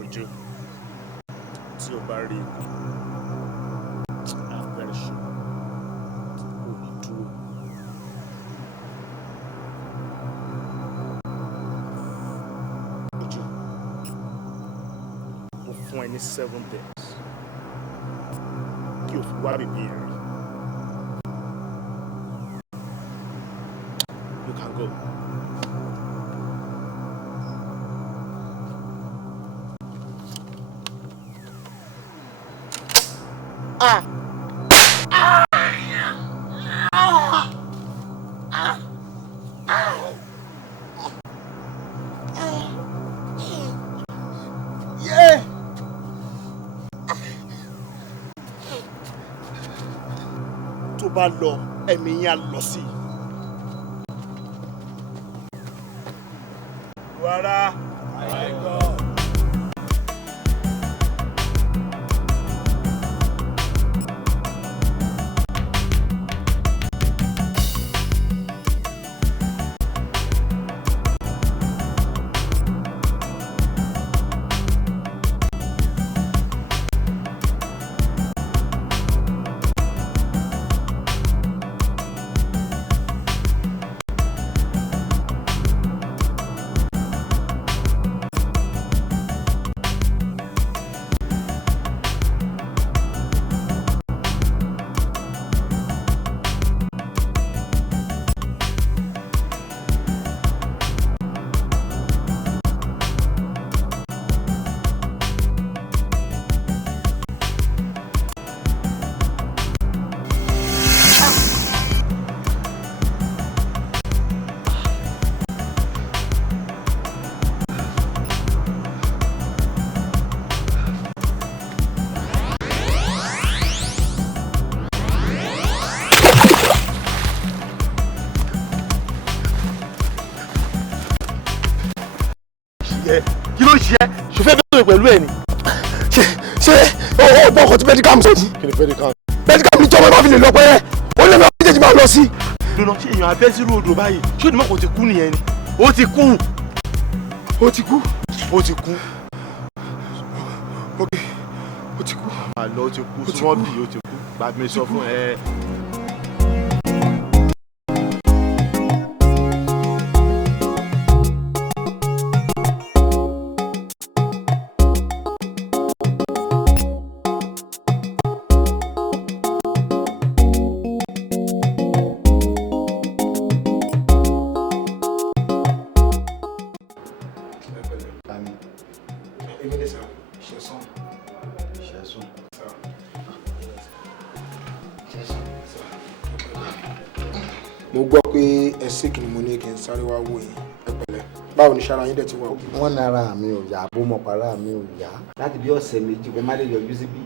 Ojú tí o bá rí ikú I'm very sure kò ní dúró. Ojú mo fún ẹ ní 7 days kí o fi wá bèbí rẹ. You can go. Tó bá lọ ẹ̀mí yẹn á lọ sí i. Wàrà. Kí ló ṣe ẹ́? Ṣòfẹ́ bẹ́ẹ̀ pẹ̀lú ẹ̀ ni. Ṣé ó gbọ́ ọkọ̀ tí Bedicam sọ yìí? Kí ni Bedicam? Bedicam ní tọ́mọ náà fi lè lọ pẹ́ ó lè lọ méjèèjì máa lọ sí. Lọ́nà tí èèyàn abẹ́ sí ròdò báyìí ṣé onímọ̀ kò ti kú nìyẹn ni? Ó ti kú. Ó ti kú. Ó ti kú. Ok, ó ti kú. Àlọ́ ó ti kú. Súnmọ́ bí ó ti kú. Gbàgbé sọ fún ẹ. Mo gbọ́ pé ẹ sick ni mo ní kí n sáré wá wò yín ẹ pẹ̀lẹ́ báwo ni sára yín dẹ̀ ti wà. Wọ́n ní ara mi ò yá bó mọ̀ para mi ò yá láti bí ọ̀sẹ̀ méjì kó má lè yọjú síbí.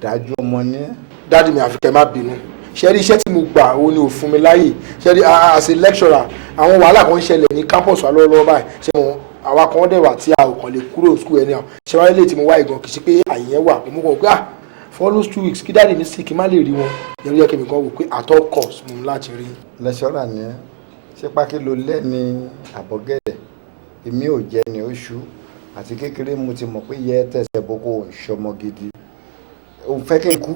Dájú ọmọ ní. Dáàdi mi àfi kẹ́ má bínú ṣe rí iṣẹ́ tí mo gbà òun ni ò fún mi láyè ṣe rí as a lecturer àwọn wàhálà kan ń ṣẹlẹ̀ ní campus wa lọ́wọ́lọ́wọ́ báyìí ṣe mọ̀ àwa kan dẹ̀ wà tí a ò kàn lè kúrò school ẹni àwọn ṣe wáyé lè tí mo wá ìgbọ̀n kì í ṣe pé àyè yẹn wà mo kàn gbà for almost 2 weeks kí dáàdi mi sì kí n má lè rí wọn yẹn ló yẹ kí mi kàn wò pé at all cost mo ń láti rí. Lẹ́ṣọ́rà ni ẹ́ ṣé pákí ló lẹ́ni àbọ̀gẹ́dẹ̀ èmi ò jẹ́ ní oṣù àti kékeré mo ti mọ̀ pé yẹ tẹ̀sẹ̀ boko ò ń ṣọmọ gidi òun fẹ́ kí n kú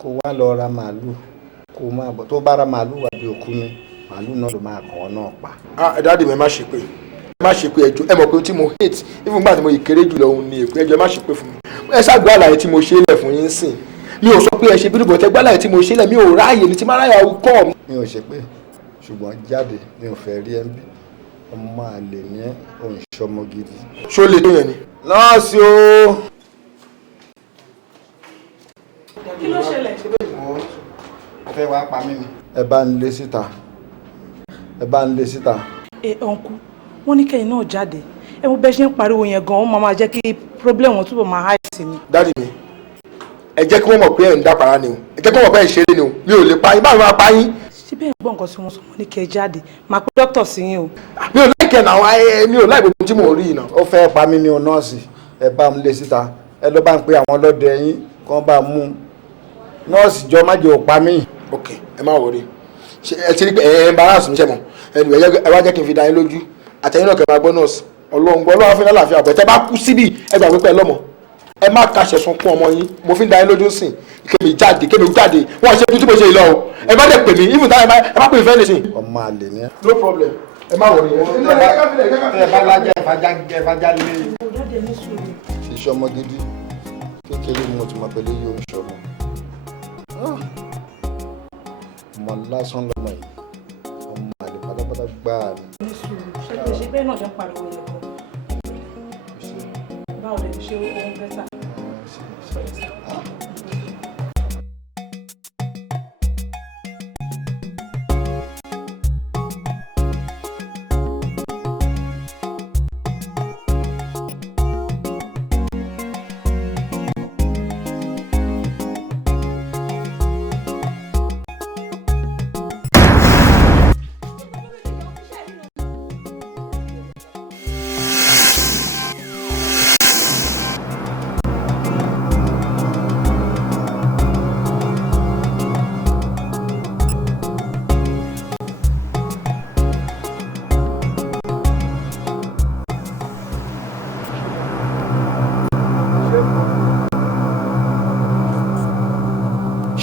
kó wá lọ ra màálù kó máa bọ̀ tó bá ra màálù wà bí òkú ni màálù náà ló máa kàn ọ́ náà pa. dáàdì mi má ṣe pé ẹjọ́ ẹ mọ̀ pé tí mo hate even gbà tí mo kéré jùlọ òun ni èpè ẹjọ́ má ṣe pé fún mi ẹ ṣàgbọ́ àlàyé tí mo ṣe lẹ̀ fún yín sìn mi ò sọ pé ẹ ṣe bí rúbọ̀ tẹ́gbọ́ àlàyé tí mo ṣe lẹ̀ mi ò ráàyè ní tí má ráyà kọ́. mi ò ṣe pé ṣùgbọ́n jáde mi ò fẹ́ rí ẹ ń bí ọmọ àlè ní òun ṣọmọ gidi. ṣó lè tó yẹn ni. nọ́ọ̀sì o. kí ló ṣẹlẹ̀. fẹ́ wá pa mí ni. ẹ bá ń lé síta. ọ̀nkú wọ́n ní kẹ́yìn náà jáde ẹ mo bẹ́ ṣe ń pariwo yẹn gan-an wọ́n máa jẹ́ kí problem wọn túbọ̀ máa háì sí ni. dáàdì mi ẹ jẹ́ kí wọ́n mọ̀ pé ẹ̀ ń dápara ni o ẹ jẹ́ kí wọ́n mọ̀ pé ẹ̀ ń ṣeré ni o mi ò lè pa yín báwo máa pa yín. síbẹ̀ gbọ́ nǹkan tí wọ́n sọ wọ́n ní kẹ́ ẹ jáde máa pé dókítà sí yín o. mi ò láìkẹ́ náà mi ò láì gbogbo tí mò ń rí iná. ó fẹ́ pa mí ní o nọ́ọ̀sì ẹ bá ń lé síta ẹ ló bá ń pe àwọn ọlọ́dẹ yín kán bá mú nọ́ọ̀sì jọ má jẹ́ ò pa mí. ok ẹ má wọrí ẹ ti rí pé ẹ ń bá aráàsùn mi sẹ́mọ̀ ẹ wá jẹ́ kí n fi dá yín lójú àtẹ̀yìn náà kẹ́ máa gbọ́ nọ́ọ̀sì ọlọ́run gbọ́ ọlọ́run fún àlàáfíà àbọ̀ tẹ́ bá kú síbì ẹ gbà pípẹ́ lọ́mọ ẹ má kaṣẹ̀ sun fún ọmọ yín mo fi ń dá yín lójú sìn kémi jáde wọ́n ṣe tuntun bó ṣe lọ o ẹ bá dẹ̀ pè mí even táyà ẹ má pè mí fẹ́ nìsín. ọmọ àlè ni ẹ. no problem ẹ má wọrí. ẹ bá lájà ẹ fàjà lé. iṣẹ́ ọmọ gidi kékeré ni mo ti mọ pẹ̀lú yóò ṣọmọ. ọmọ lásán lọmọ yìí ọmọ àlè pátápátá gbáà ni. ṣe bẹ́ẹ̀ náà jọ ń pariwo yẹn kọ́ báwo lè ṣe ohun bẹ́tà.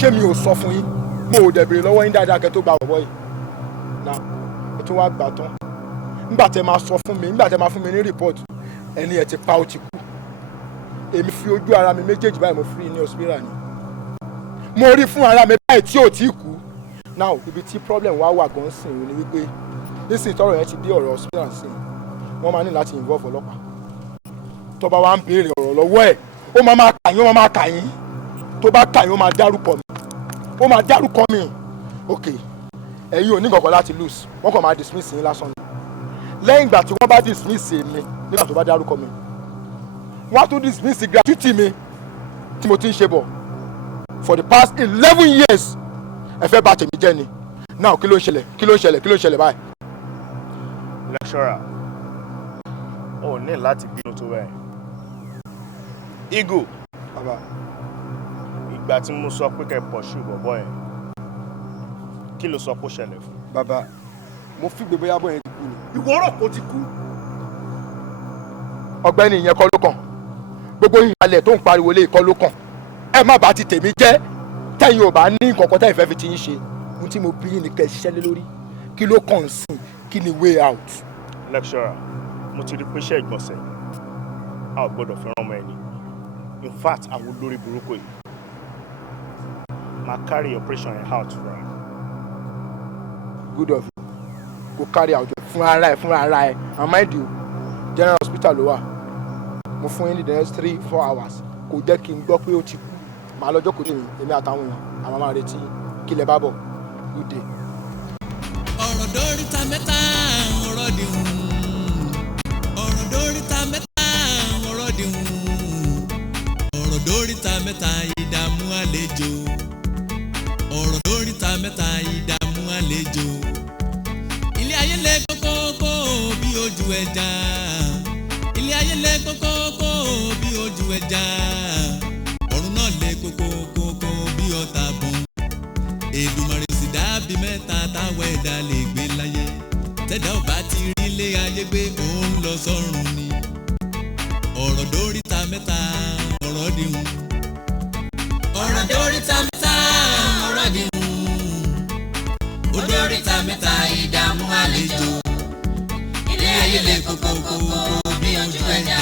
ṣé mi ò sọ fún yín mo ò dẹ̀ béèrè lọ́wọ́ yín dáadáa kẹ́ tó gba bọ̀bọ̀ yìí náà ẹ tún wá gbà tán nígbà tẹ́ máa sọ fún mi nígbà tẹ́ máa fún mi ní report ẹni ẹ ti pa ó ti kú èmi fi ojú ara mi méjèèjì báyìí mo fi ní hospital ni mo rí fún ara mi báyìí tí ò tí kú now ibi tí problem wá wà gan sìn ní wípé nísìnyí tọ́rọ̀ yẹn ti dé ọ̀rọ̀ hospital sìn wọ́n máa ní láti involve ọlọ́pàá tó bá wá ń béèrè ọ̀rọ̀ lọ́wọ́ ẹ̀ ó máa kà yín tó bá kà yín ó máa dárúkọ mi ok ẹ̀yin ò ní kankan láti lose wọ́n kàn máa dismiss yín lásán ni lẹ́yìn ìgbà tí wọ́n bá dismiss mi nígbà tó bá dárúkọ mi wọ́n á tún dismiss gratuity mi tí mo ti ń ṣe bọ̀ for the past 11 years ẹ fẹ́ bà tèmi jẹ́ ni now kí ló ń ṣẹlẹ̀ báyìí. lecturer o ní láti bínú tó bẹ́ẹ̀ Eagle bàbá ìgbà tí mo sọ pé kẹ́ pọ̀ṣù bọ̀bọ̀ yẹn kí ló sọ pé ó ṣẹlẹ̀ fún. bàbá mo fi gbogbo yàbọ̀ yẹn ti kú ni. ìwọ rò kó ti kú. ọ̀gbẹ́ni ìyẹn kọ́ ló kàn gbogbo ìhàlẹ̀ tó ń pariwo lé ìkọ́ ló kàn ẹ má bàa ti tèmi jẹ́ tẹ́yìn ò bá ní nǹkan kan tẹ́yìn fẹ́ fi ti ń ṣe ohun tí mo bí yín ni kẹ́ ẹ ṣiṣẹ́ lé lórí kí ló kàn sí kí ni way out. lecturer mo ti rí pé iṣẹ́ ìgbọ̀nsẹ̀ a ò gbọ́dọ̀ fẹ́ràn ọmọ ẹni in fact àwọn olórí burúkú yìí máa carry operation yẹn out for am. good of you go carry out fúnra ara ẹ and mind you general hospital ló wà mo fún yín ní the next 3-4 hours kò jẹ́ kí n gbọ́ pé ó ti kú màá lọ́jọ́ kò ní èmi àtàwọn èèyàn àwọn máa retí kí lẹ bá bọ̀ good day. ọ̀rọ̀ dóríta mẹ́ta ọ̀rọ̀ dìhun ọ̀rọ̀ dóríta mẹ́ta ọ̀rọ̀ dìhun ọ̀rọ̀ dóríta mẹ́ta ìdààmú àlejò ọ̀rọ̀ dóríta mẹ́ta ìdààmú àlejò ilé ayé lẹ kókókó bí ojú ẹja ilé ayé lẹ kókókó bí ojú ẹja ọ̀run náà lẹ kókókó bí ọ̀tá bọ̀n Èdùmàrè sì dábì mẹ́ta táwọn ẹ̀dá lè gbé láyé tẹ́dá ò bá ti rí ilé ayé gbé òun lọ sọ́run ni ọ̀rọ̀ dóríta mẹ́ta ọ̀rọ̀ dìhun ọ̀rọ̀ dóríta mẹ́ta. mẹ́ta ìdààmú àlejò ilé ayé lè kókókó bí ojú ẹja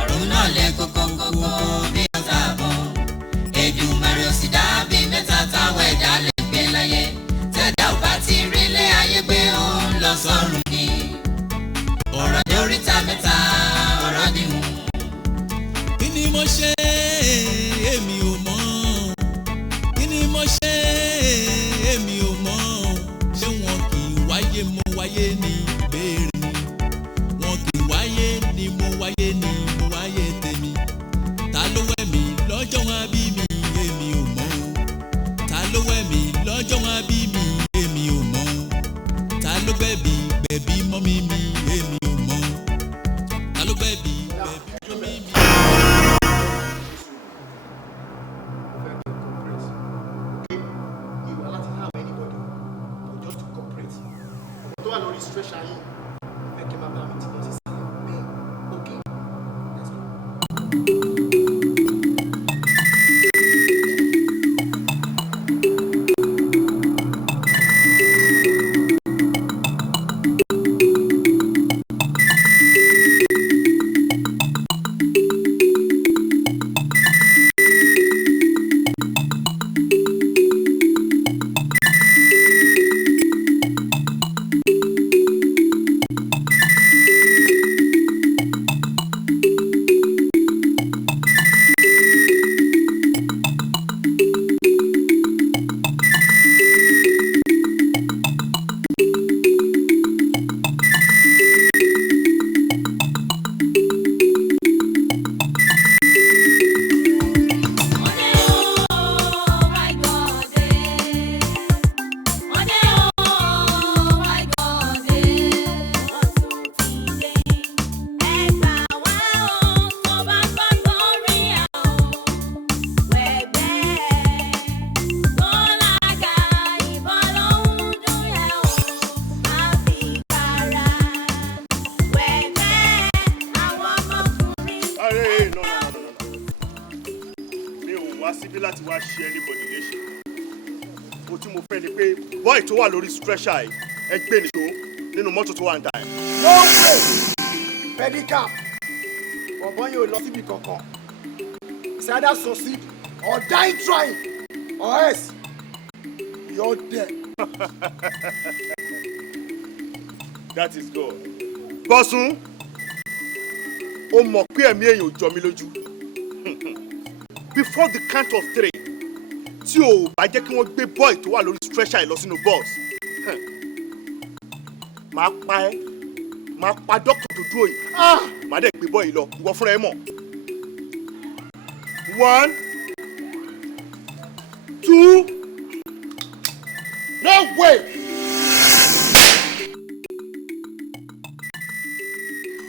ọ̀run náà lè kókókó bí ọ̀tá àbọ̀ Èdùmàrè ò sì dàbí mẹ́ta táwọn ẹ̀dá lè gbé láyé tẹ̀dá ò bá ti rí ilé ayé gbé òun lọ sọ́run ni ọ̀rọ̀ dóríta mẹ́ta ọ̀rọ̀ dìmú. Kí ni mo ṣe èmi ò mọ̀ kí ni mo ṣe èmi ò mọ̀ ṣé wọn kì í wáyé mo wáyé ní ìbéèrè ni wọn kì í wáyé ni mo wáyé ní mo wáyé tèmi ta ló wẹ̀ mí lọ́jọ́ wọn bí mi èmi ò mọ̀ ta ló wẹ̀ mí lọ́jọ́ wọn bí mi èmi ò mọ̀ ta ló gbẹ̀bí gbẹ̀bí mọ́ mi èmi ò mọ̀ ta ló gbẹ̀bí gbẹ̀bí mọ́ mi. tó wà lórí stretcher yìí ẹ kí n máa bá mi ti lọ sí sílẹ̀ bẹ́ẹ̀ ok let's go. Boy tó wà lórí stretcher yìí ẹ gbé nìṣó nínú mọ́tò tó wà ń dà ẹ̀. no way pedicab bọ̀bọ́n yóò lọ síbi kankan it's either succeed or die trying or else you're dead. That is God. Bọ́sùn ó mọ̀ pé ẹ̀mí èèyàn ò jọ mí lójú before the count of 3 tí o bá jẹ́ kí wọ́n gbé boy tó wà lórí stretcher yìí lọ sínú bus máa pa ẹ́ máa pa dókítà tó dúró yìí máa dẹ̀ gbé boy yìí lọ ìwọ fúnra ẹ mọ̀ 1 2 no way.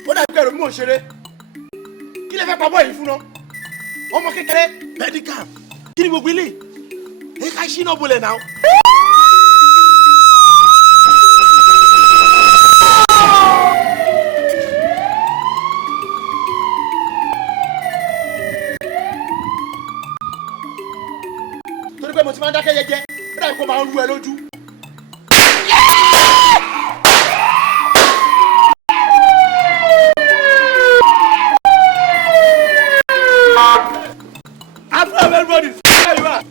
ó dàbí kẹrù mi ò ṣeré kí lè fẹ́ pa bọ́ọ̀yì fún náà ọmọ kékeré pedicab kí ni gbogbo eléyìí ẹ ká ṣí náà bolẹ̀ náà. torí pé mo ti máa ń dákẹ́ yẹjẹ́ ó dàbí kó máa ń rú ẹ lójú. everybody where you are.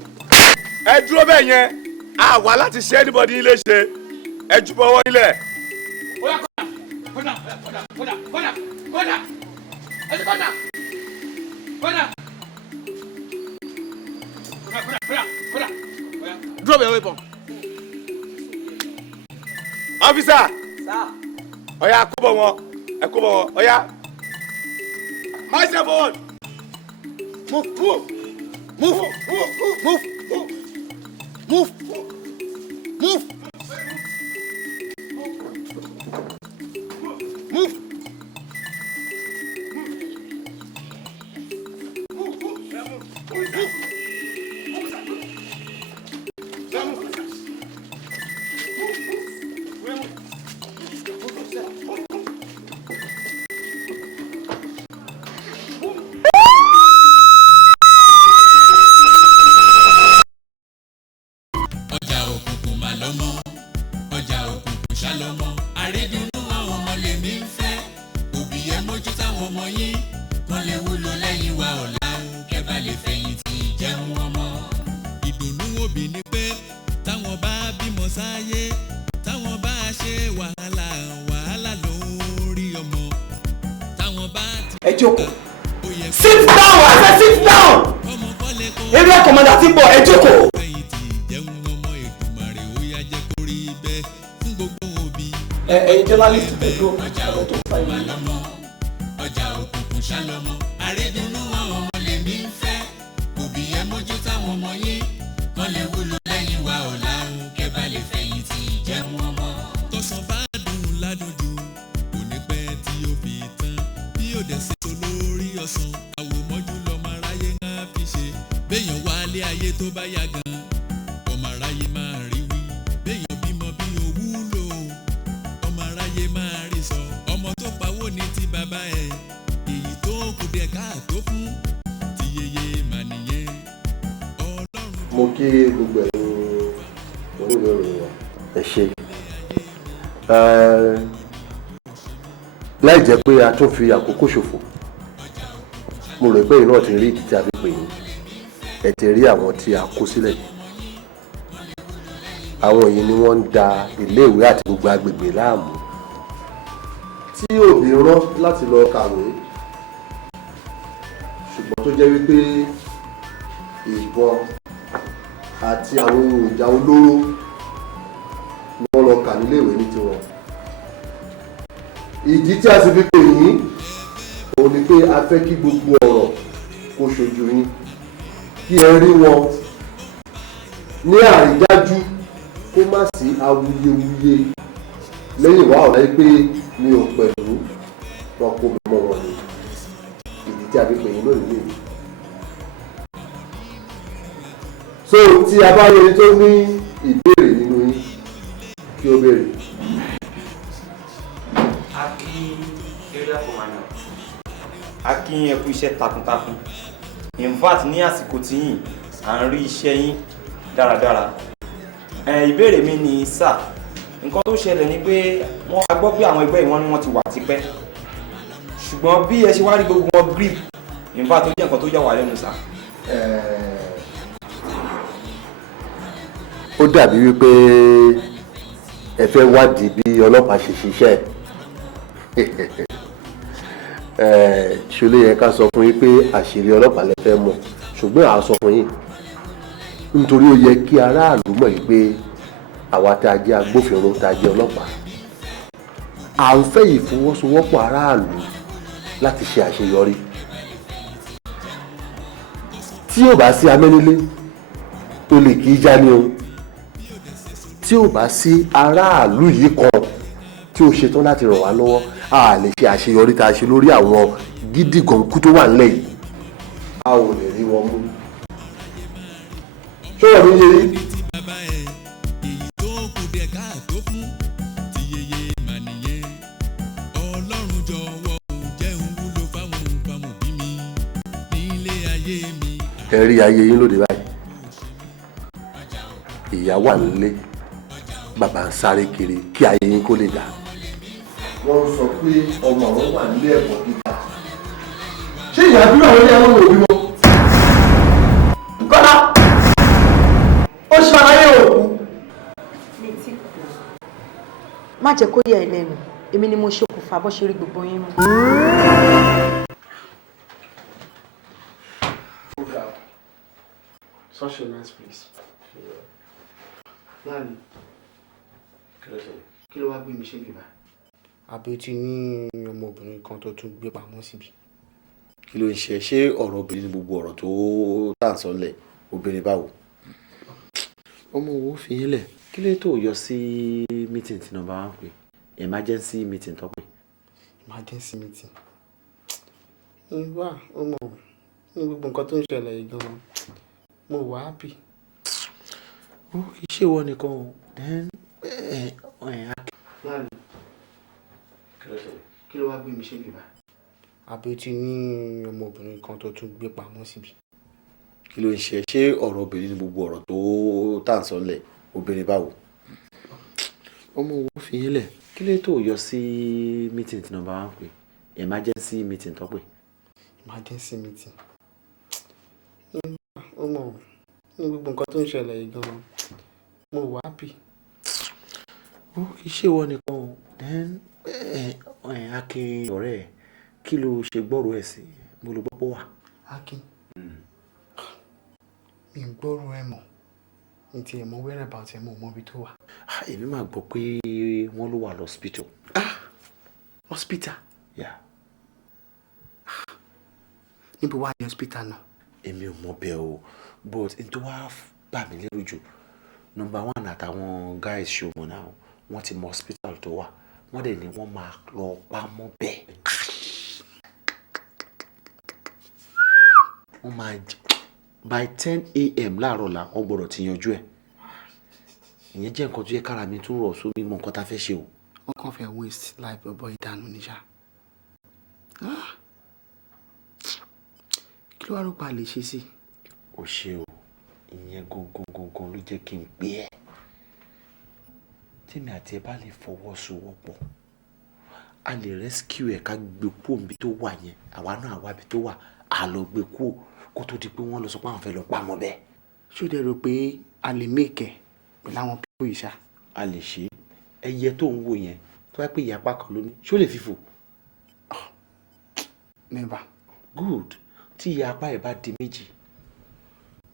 ẹ dúró bẹ́ẹ̀ yẹn a wà láti ṣe anybody ilé ṣe ẹ jù bọ́wọ́ nílẹ̀. drop your weapon. officer. ọ̀ya kó bọ̀ wọn ẹ kó bọ̀ wọn ọ̀ya. march them forward. move move move move move move move move. Ọjà òkùnkùn mà lọ́mọ. ṣàlọ́mọ àrídùnnú àwọn ọmọ lèmi ń fẹ́ òbí ẹ mójú táwọn ọmọ yín wọ́n lè wúlò lẹ́yìn wa ọ̀la kẹ́ bá lè fẹ̀yìntì jẹun ọmọ. ìdùnnú òbí ni pé táwọn bá bímọ sáyé táwọn bá ṣe wàhálà lórí ọmọ táwọn bá ti. ẹ jókòó sit down I say sit down area commander ti ń bọ̀ ẹ jókòó. ẹ̀yin journalist pẹ̀lú ọ̀rọ̀ tó fà yìí. ọjà òkùnkùn ṣàlọ́mọ àrídùnnú àwọn ọmọ lèmi ń fẹ́ òbí ẹ mójú táwọn ọmọ yín wọ́n lè wúlò lẹ́yìn wa ọ̀la kẹ́ bá lè fẹ̀yìntì jẹun ọmọ. tọ̀sán bá dùn ládùnjù kò ní pẹ́ tí ó fi tán bí ó dẹ̀ sí tó lórí ọ̀sán àwòmọ́jú lọ́mọ aráyé ń fi ṣe béèyàn wálé ayé tó bá yá gan ọmọ aráyé máa rí wí béèyàn bímọ bí òwúlò ọmọ aráyé máa rí sọ ọmọ tó pawó ní ti bàbá ẹ̀ èyí tó kù díẹ̀ káàtó fún ti yeye mà nìyẹn. mo kí gbogbo ẹ̀yin oníwèé ìròyìn wa ẹ ṣe láì jẹ́ pé a tún fi àkókò ṣòfò mo rò pé iná ti rí ìdí tí a fi pè yín ẹ ti rí àwọn tí a kó sílẹ̀ yìí àwọn yìí ni wọ́n ń da iléèwé àti gbogbo agbègbè láàmú tí òbí rán láti lọ kàwé ṣùgbọ́n tó jẹ́ wípé ìbọn àti àwọn ohun ìjà olóró ni wọ́n lọ kà níléèwé ní tiwọn. ìdí tí a sì fi pè yín òun ni pé a fẹ́ kí gbogbo ọ̀rọ̀ kó ṣojú yín kí ẹ rí wọn ní àrídájú kó má sí awuyewuye lẹ́yìn wá ọ̀la pé mi ò pẹ̀lú wọn kó mi mọ́ wọn ni ìdí tí a fi pè yín lónìí nìyí. so tí a bá rí ẹni tó ní ìbéèrè nínú yín kí ó béèrè. area commander a kí yín ẹ kú iṣẹ́ takuntakun in fact ní àsìkò tí yín à ń rí iṣẹ́ yín dáradára. ìbéèrè mi ni sà nǹkan tó ṣẹlẹ̀ ni pé wọ́n a gbọ́ pé àwọn ẹgbẹ́ ìwọ́n ni wọ́n ti wà tipẹ́ ṣùgbọ́n bí ẹ ṣe wá rí gbogbo wọn grip in fact ó jẹ́ nǹkan tó yà wá lẹ́nu sà. ó dàbí wípé ẹ fẹ́ wádìí bí ọlọ́pàá ṣe ṣiṣẹ́ ṣọlẹ́ yẹ ká sọ fún yín pé àṣírí ọlọ́pàá lẹ fẹ́ mọ̀ ṣùgbọ́n àá sọ fún yín nítorí ó yẹ kí aráàlú mọ̀ yìí pé àwa tá a jẹ́ agbófinró tá a jẹ́ ọlọ́pàá à ń fẹ́ ìfọwọ́sowọ́pọ̀ aráàlú láti ṣe àṣeyọrí tí ò bá sí amẹ́nilé olè kì í já ní o tí ò bá sí aráàlú yìí kan tí ó ṣetán láti ràn wá lọ́wọ́ a lè ṣe àṣeyọrí tá a ṣe lórí àwọn gidi gànkú tó wà nílẹ̀ yìí a ò lè rí wọn mú. ṣọ́wọ́ mi yé yín. ẹ rí ayé yín lóde báyìí ìyá wà nílé bàbá ń sáré kiri kí ayé yín kó lè dà. wọ́n sọ pé ọmọ àwọn wà nílé ẹ̀kọ́ gíga ṣé ìyá bí àwọn ilé ẹ̀kọ́ òbí wọn. kọ́lá ó ṣàlàyé òkú. má jẹ́ kó yà ẹ́ lẹ́nu èmi ni mo ṣokùnfà bó ṣe rí gbogbo yín mú. Such a nice place. Láàrin kí ló wá gbé mi ṣe bíbá? Àbí ti ní ọmọbìnrin kan tó tún gbé pamọ́ síbi. kí ló ń ṣe ṣé ọ̀rọ̀ obìnrin ní gbogbo ọ̀rọ̀ tó tà ń sọlẹ̀ obìnrin báwo. ọmọ wo fi yín lẹ̀ kí ló tó yọ sí meeting tí nọ́mbà wá pè emergency meeting tó pè. Emergency meeting. Ìwà ọmọ ní gbogbo nǹkan tó ń ṣẹlẹ̀ yìí gan-an mo wà happy. iṣẹ́ ìwọ nìkan o Láàrin kí ló wá gbé mi ṣe bíbá? Àbí ti ní ọmọbìnrin kan tó tún gbé pamọ́ síbi. kí ló ń ṣe ṣé ọ̀rọ̀ obìnrin ní gbogbo ọ̀rọ̀ tó tà ń sọlẹ̀ obìnrin báwo. ọmọ wo fi yín lẹ̀ kí ló tó yọ sí meeting tí nọ́mbà wá pé emergency meeting tó pé. emergency meeting ọmọ ní gbogbo nǹkan tó ń ṣẹlẹ̀ yìí gan-an mo wà happy. ó kì í ṣe ìwọ nìkan o then Akin ọ̀rẹ́ ẹ̀ kí ló ṣe gbọ́rọ̀ ẹ̀ sí mo ló gbọ́ pọ̀ wà. Akin mi ń gbọ́rọ̀ ẹ̀ mọ̀ ní ti ẹ̀ mọ whereabout ẹ̀ mọ̀ mọ́ ibi tó wà. èmi máa gbọ́ pé wọ́n ló wà lọ́sípítọ̀. hospital. Yeah. níbo wà ní hospital náà. èmi ò mọ bẹ́ẹ̀ o but n tó wá bà mí lẹ́rù jù number one àtàwọn guys ṣòwò náà wọ́n ti mọ hospital tó wà wọ́n dẹ̀ ní wọ́n máa lọ pamọ́ bẹ́ẹ̀. wọ́n máa by 10 a.m. láàárọ̀ la wọ́n gbọ́dọ̀ ti yanjú ẹ̀. ìyẹn jẹ́ nǹkan tó yẹ kára mi tún rọ̀ sómi mọ nǹkan tá a fẹ́ ṣe o. wọ́n kàn fẹ́ waste life bọ́bọ́ ìdánù níṣà. kí ló wá rò pa lè ṣe sí. ó ṣe o ìyẹn gangan ló jẹ́ kí n pè ẹ́ tèmi àti ẹ bá lè fọwọ́sowọ́pọ̀ a lè rescue ẹ̀ ká gbé kúrò níbi tó wà yẹn àwa náà àwa ibi tó wà á lọ gbé kúrò kó tó di pé wọ́n lọ sọ pé àwọn fẹ́ lọ pamọ́ bẹ́ẹ̀. ṣó dẹ̀ rò pé a lè mèkẹ́ pẹ̀lú àwọn pípò yìí ṣá. a lè ṣe ẹyẹ tó ń wò yẹn tó wá pé ìyapa kan ló ní ṣó lè fífò. never. good tí ìyapa ẹ̀ bá di méjì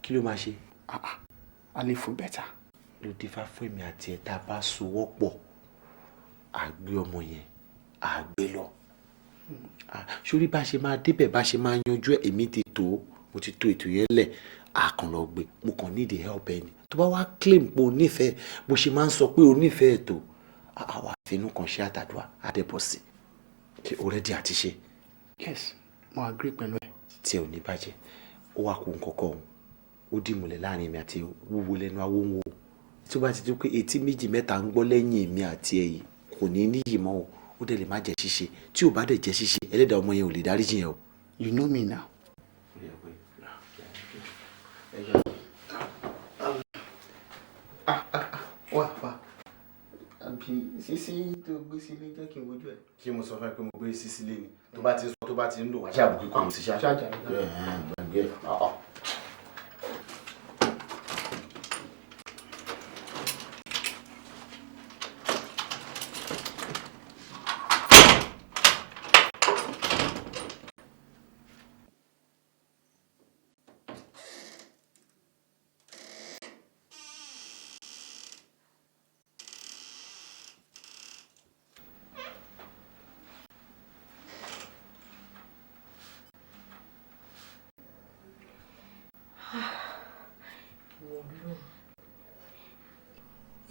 kí ló máa ṣe. a lè fò bẹ́tà. ló dífá fún èmi àti ẹ̀ tá a bá sowọ́pọ̀ àgbé ọmọ yẹn àgbé lọ. sórí bá ṣe máa débẹ̀ bá ṣe máa yanjú ẹ̀ èmi ti tó mo ti tó ètò yẹn lẹ̀ àkànlọ́ gbé mo kàn need help ẹni tó bá wá claim pé o nífẹ̀ẹ́ bó ṣe máa ń sọ pé o nífẹ̀ẹ́ tó àwa àfinú kan ṣe àtàdúrà àdẹ́bọ̀sì ṣe already àti ṣe. yes mo agree pẹ̀lú ẹ. tí ẹ ò ní bàjẹ́ ó wá kó nǹkan kan ó dìmúlẹ̀ láàrin èmi àti wúwo lẹ́nu awóhùn o tí ó bá ti dún pé etí méjì mẹ́ta ń gbọ́ lẹ́yìn èmi àti ẹ yìí kò ní níyì mọ́ o ó dẹ̀ lè má jẹ́ ṣíṣe tí ò bá dẹ̀ jẹ́ ṣíṣe ẹlẹ́dàá ọmọ yẹn ò lè dáríjì yẹn o. you know me now. wá àbí sísí tó gbé sílé jẹ́ kí n wojú ẹ̀. ṣé mo sọ fún ẹ pé mo gbé sísí lé ni tó bá ti sọ tó bá ti ń lò wá ṣáà bùkún kàn sí ṣáà. ṣáàjà gbàgbé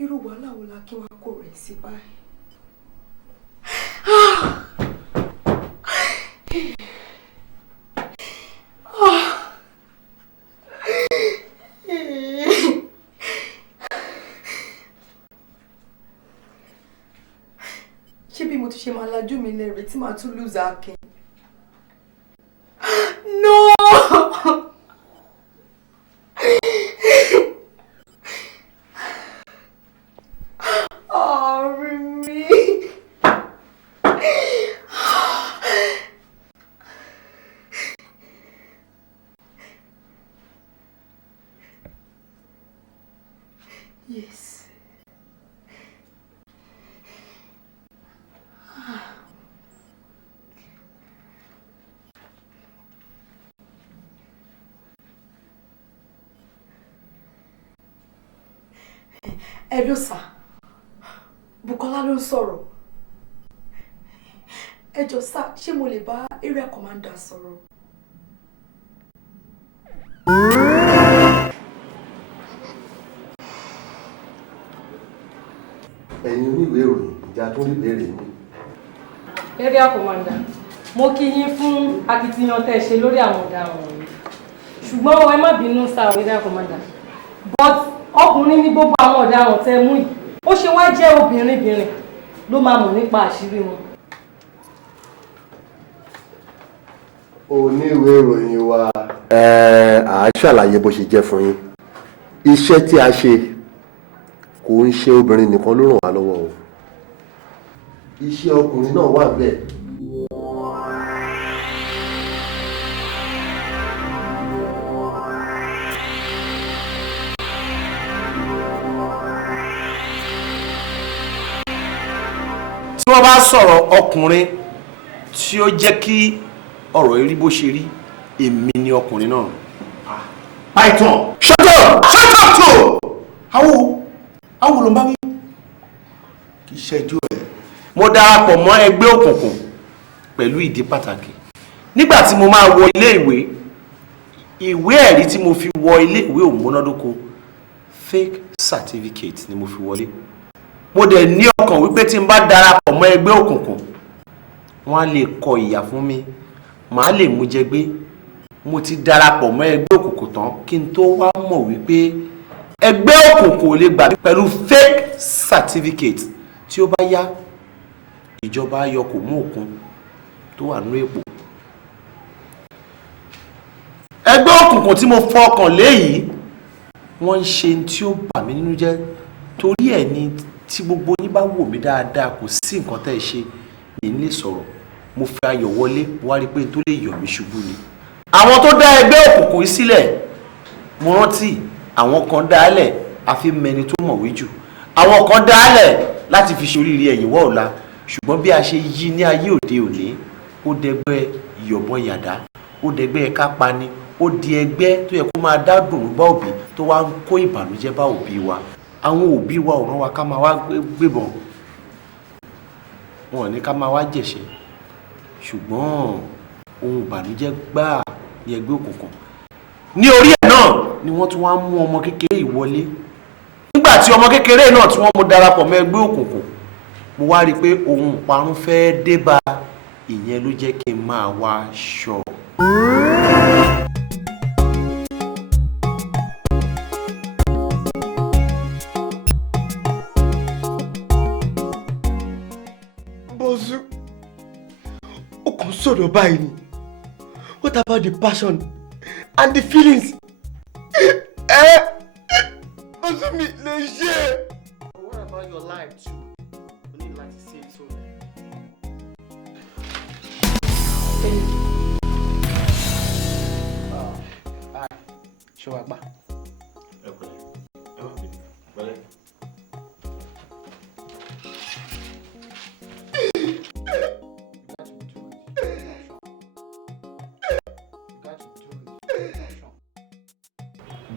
irú wàhálà wo la kí wá kó rẹ̀ sí báyìí. ṣé bí mo ti ṣe máa lajú mi lẹ́rìí tí màá tún lose Akin. No! Yes. Hello sir. Bukola ló ń sọ̀rọ̀. Ẹ jọ̀ọ́ sir, ṣé mo lè bá area commander sọ̀rọ̀? ẹ̀yin oníwèé ìròyìn ìjà tó rí ìbéèrè mi. area commander mo kí yín fún akitiyan tẹ́ ṣe lórí àwọn ọ̀daràn wọ̀nyí ṣùgbọ́n ẹ má bínú sá area commander but ọkùnrin ní gbogbo àwọn ọ̀daràn tẹ́ mú yìí ó ṣe wá jẹ́ obìnrin ló máa mọ̀ nípa àṣírí wọn. oníwèé ìròyìn wa à á ṣàlàyé bó ṣe jẹ́ fún yín iṣẹ́ tí a ṣe kò ń ṣe obìnrin nìkan ló ràn wá lọ́wọ́ o iṣẹ́ ọkùnrin náà wà bẹ́ẹ̀. tí wọ́n bá sọ̀rọ̀ ọkùnrin tí ó jẹ́ kí ọ̀rọ̀ yìí rí bó ṣe rí èmi ni ọkùnrin náà. Python shut up tó awo ló ń bá wí. kì í ṣẹ́jú ẹ̀. mo darapọ̀ mọ́ ẹgbẹ́ òkùnkùn pẹ̀lú ìdí pàtàkì nígbà tí mo máa wọ ilé ìwé ẹ̀rí tí mo fi wọ ilé ìwé ò múnádóko fake certificate ni mo fi wọlé mo dẹ̀ ní ọkàn wípé tí n bá darapọ̀ mọ́ ẹgbẹ́ òkùnkùn wọ́n á lè kọ ìyà fún mi màá lè mú jẹ gbé mo ti darapọ̀ mọ́ ẹgbẹ́ òkùnkùn tán kí n tó wá mọ̀ wípé ẹgbẹ́ òkùnkùn ò lè gbà mí pẹ̀lú fake certificate tí ó bá yá ìjọba ayọ̀ kò mú òkun tó wà nínú èpò. ẹgbẹ́ òkùnkùn tí mo fọkàn léyìí wọ́n ń ṣe tí ó bà mí nínú jẹ́ torí ẹ̀ ni tí gbogbo yín bá wò mí dáadáa kò sí nǹkan tẹ́ ẹ ṣe mi ń lè sọ̀rọ̀ mo fi ayọ̀ wọlé wá rí pé tó lè yọ̀ mí ṣubú ni. àwọn tó dá ẹgbẹ́ òkùnkùn yìí sílẹ̀ mo rántí àwọn kan dá a lẹ̀ àfi mẹni tó mọ̀wé jù àwọn kan dá a lẹ̀ láti fi ṣoríire ẹ̀yìn wọ́ ọ̀la ṣùgbọ́n bí a ṣe yí ní ayé òde òní ó dẹgbẹ́ ìyọ̀bọ̀n yàdá ó dẹgbẹ́ kápani ó di ẹgbẹ́ tó yẹ kó máa dá dùnú bá òbí tó wá ń kó ìbànújẹ́ bá òbí wa àwọn òbí wa ò rán wa ká máa wá gbébọn wọn ò ní ká máa wá jẹ̀ṣẹ̀ ṣùgbọ́n ohun ìbànújẹ́ gbáà ní ẹgbẹ́ òkùnkùn ní orí ẹ̀ náà ni wọ́n tún wá mú ọmọ kékeré ìwọlé nígbà tí ọmọ kékeré náà tí wọ́n mú darapọ̀ mọ́ ẹgbẹ́ òkùnkùn mo wá rí i pé ohun ìparun fẹ́ẹ́ dé bá ìyẹn ló jẹ́ kí n máa wá ṣọ́. Mosun, ó kàn sọ̀rọ̀ báyìí ni. What about the passion and the feelings? Mosun mi lè ṣe. What about your life too? You need like to say it so. Ṣé wàá gbà? Ẹ pẹ̀lẹ́, ẹ má bínú, pẹ̀lẹ́.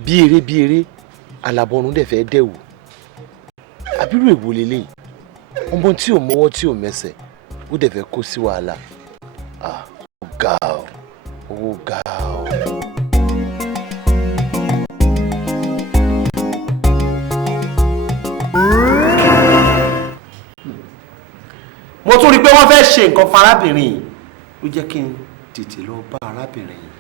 bí eré alábọ̀rún dẹ̀ fẹ́ dẹ̀wò àbírò èwo lélẹ́yìí ọmọ tí ò mọ́wọ́ tí ò mẹsẹ̀ ó dẹ̀ fẹ́ kó sí wàhálà ó ga ó ga ó. mo tún rí i pé wọ́n fẹ́ ṣe nǹkan fún arábìnrin yìí ó jẹ́ kí n tètè lọ bá arábìnrin yìí.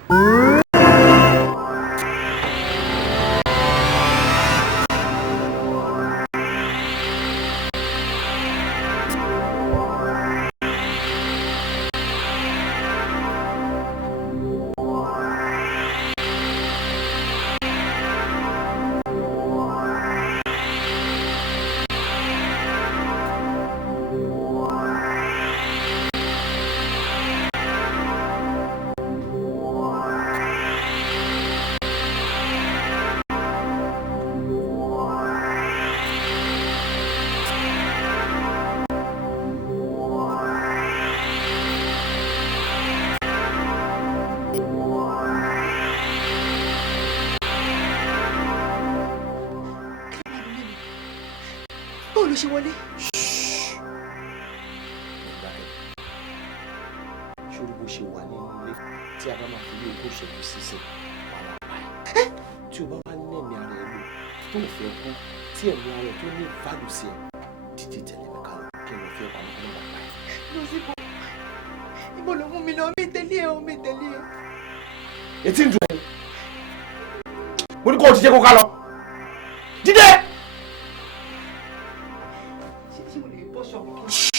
báwo ló ṣe wọlé. ṣòro bó ṣe wà nínú ilé tí a bá máa fi ní ogún ìṣẹ́jú sísè wàhálà báyìí tí o bá wá ní ẹ̀mí ara ẹ lò tó ò fẹ́ kú tí ẹ̀mí ara ẹ tó ní ìfàlù sí ẹ dídí tẹ̀lé mi kálọ̀ kí n lọ fi ọ̀pá lọ́kọ́ náà báyìí. lọ sí ibo ló mú mi lọ mi tẹ̀lé ẹ o mi tẹ̀lé ẹ. etí ń dùn ẹ́ mo ní kó o ti jẹ́ kó ká lọ dídé. ṣé mo lè bọ́ ṣọ́ọ̀bù kí n.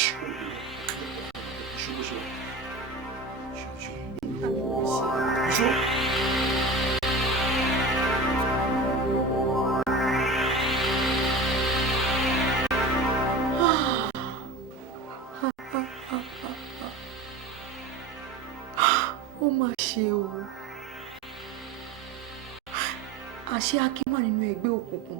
ṣe o. Àṣé Akin wà nínú ẹgbẹ́ òkùnkùn.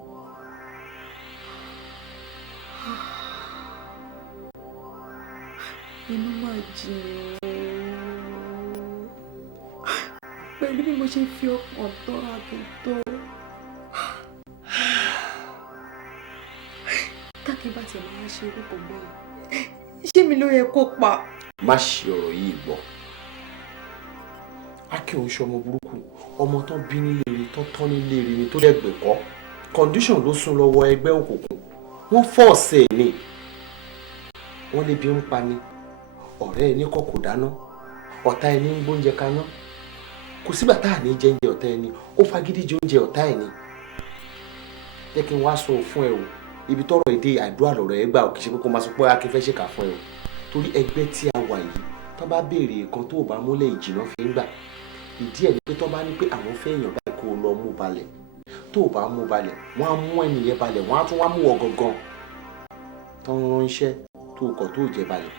Inú máa jìn o. Pẹ̀lú bí mo ṣe fi ọkàn tọ́ Akin tó. Tákin bá tiẹ̀ máa ṣe orúkọ bẹ́ẹ̀. Ṣé mi ló yẹ kó pa? Má ṣe ọ̀rọ̀ yìí gbọ́. Akin ò ń ṣọmọ burúkú, ọmọ tán bí nílé rí tán tán nílé rí ni tó dẹ̀gbẹ̀kọ́. Condition ló sún lọ́wọ́ ẹgbẹ́ òkùnkùn. Wọ́n fọ́ọ̀sẹ̀ ni. Wọ́n lè bí ń pa ni. Ọ̀rẹ́ ẹni kọ́ kò dáná. Ọ̀tá ẹni ń gbóúnjẹ kaná. Kò sígbà tá à ní jẹ oúnjẹ ọ̀tá ẹni. Ó fagídí jẹ oúnjẹ ọ̀tá ẹni. Jẹ́ kí n wá sọ fún ẹ o. Ibi tọ́rọ̀ èdè àdúrà lọ̀rọ̀ ẹ gbà ò kì í ṣe pé kó máa sọ pé Akin fẹ́ ṣèkà fún ẹ o. Torí ẹgbẹ́ tí a wà yìí tó bá béèrè nǹkan tó bá múlẹ̀ ìjìnà fi ń gbà. Ìdí ẹ̀ ni pé tó bá ní pé àwọn fẹ́ èèyàn báyìí kó lọ mú balẹ̀. Tó o bá mú balẹ̀, wọ́n á mú ẹnìyẹn balẹ̀, wọ́n á tún wá mú ọ gangan. Tó ń ránṣẹ́ tó kọ̀ tó jẹ balẹ̀.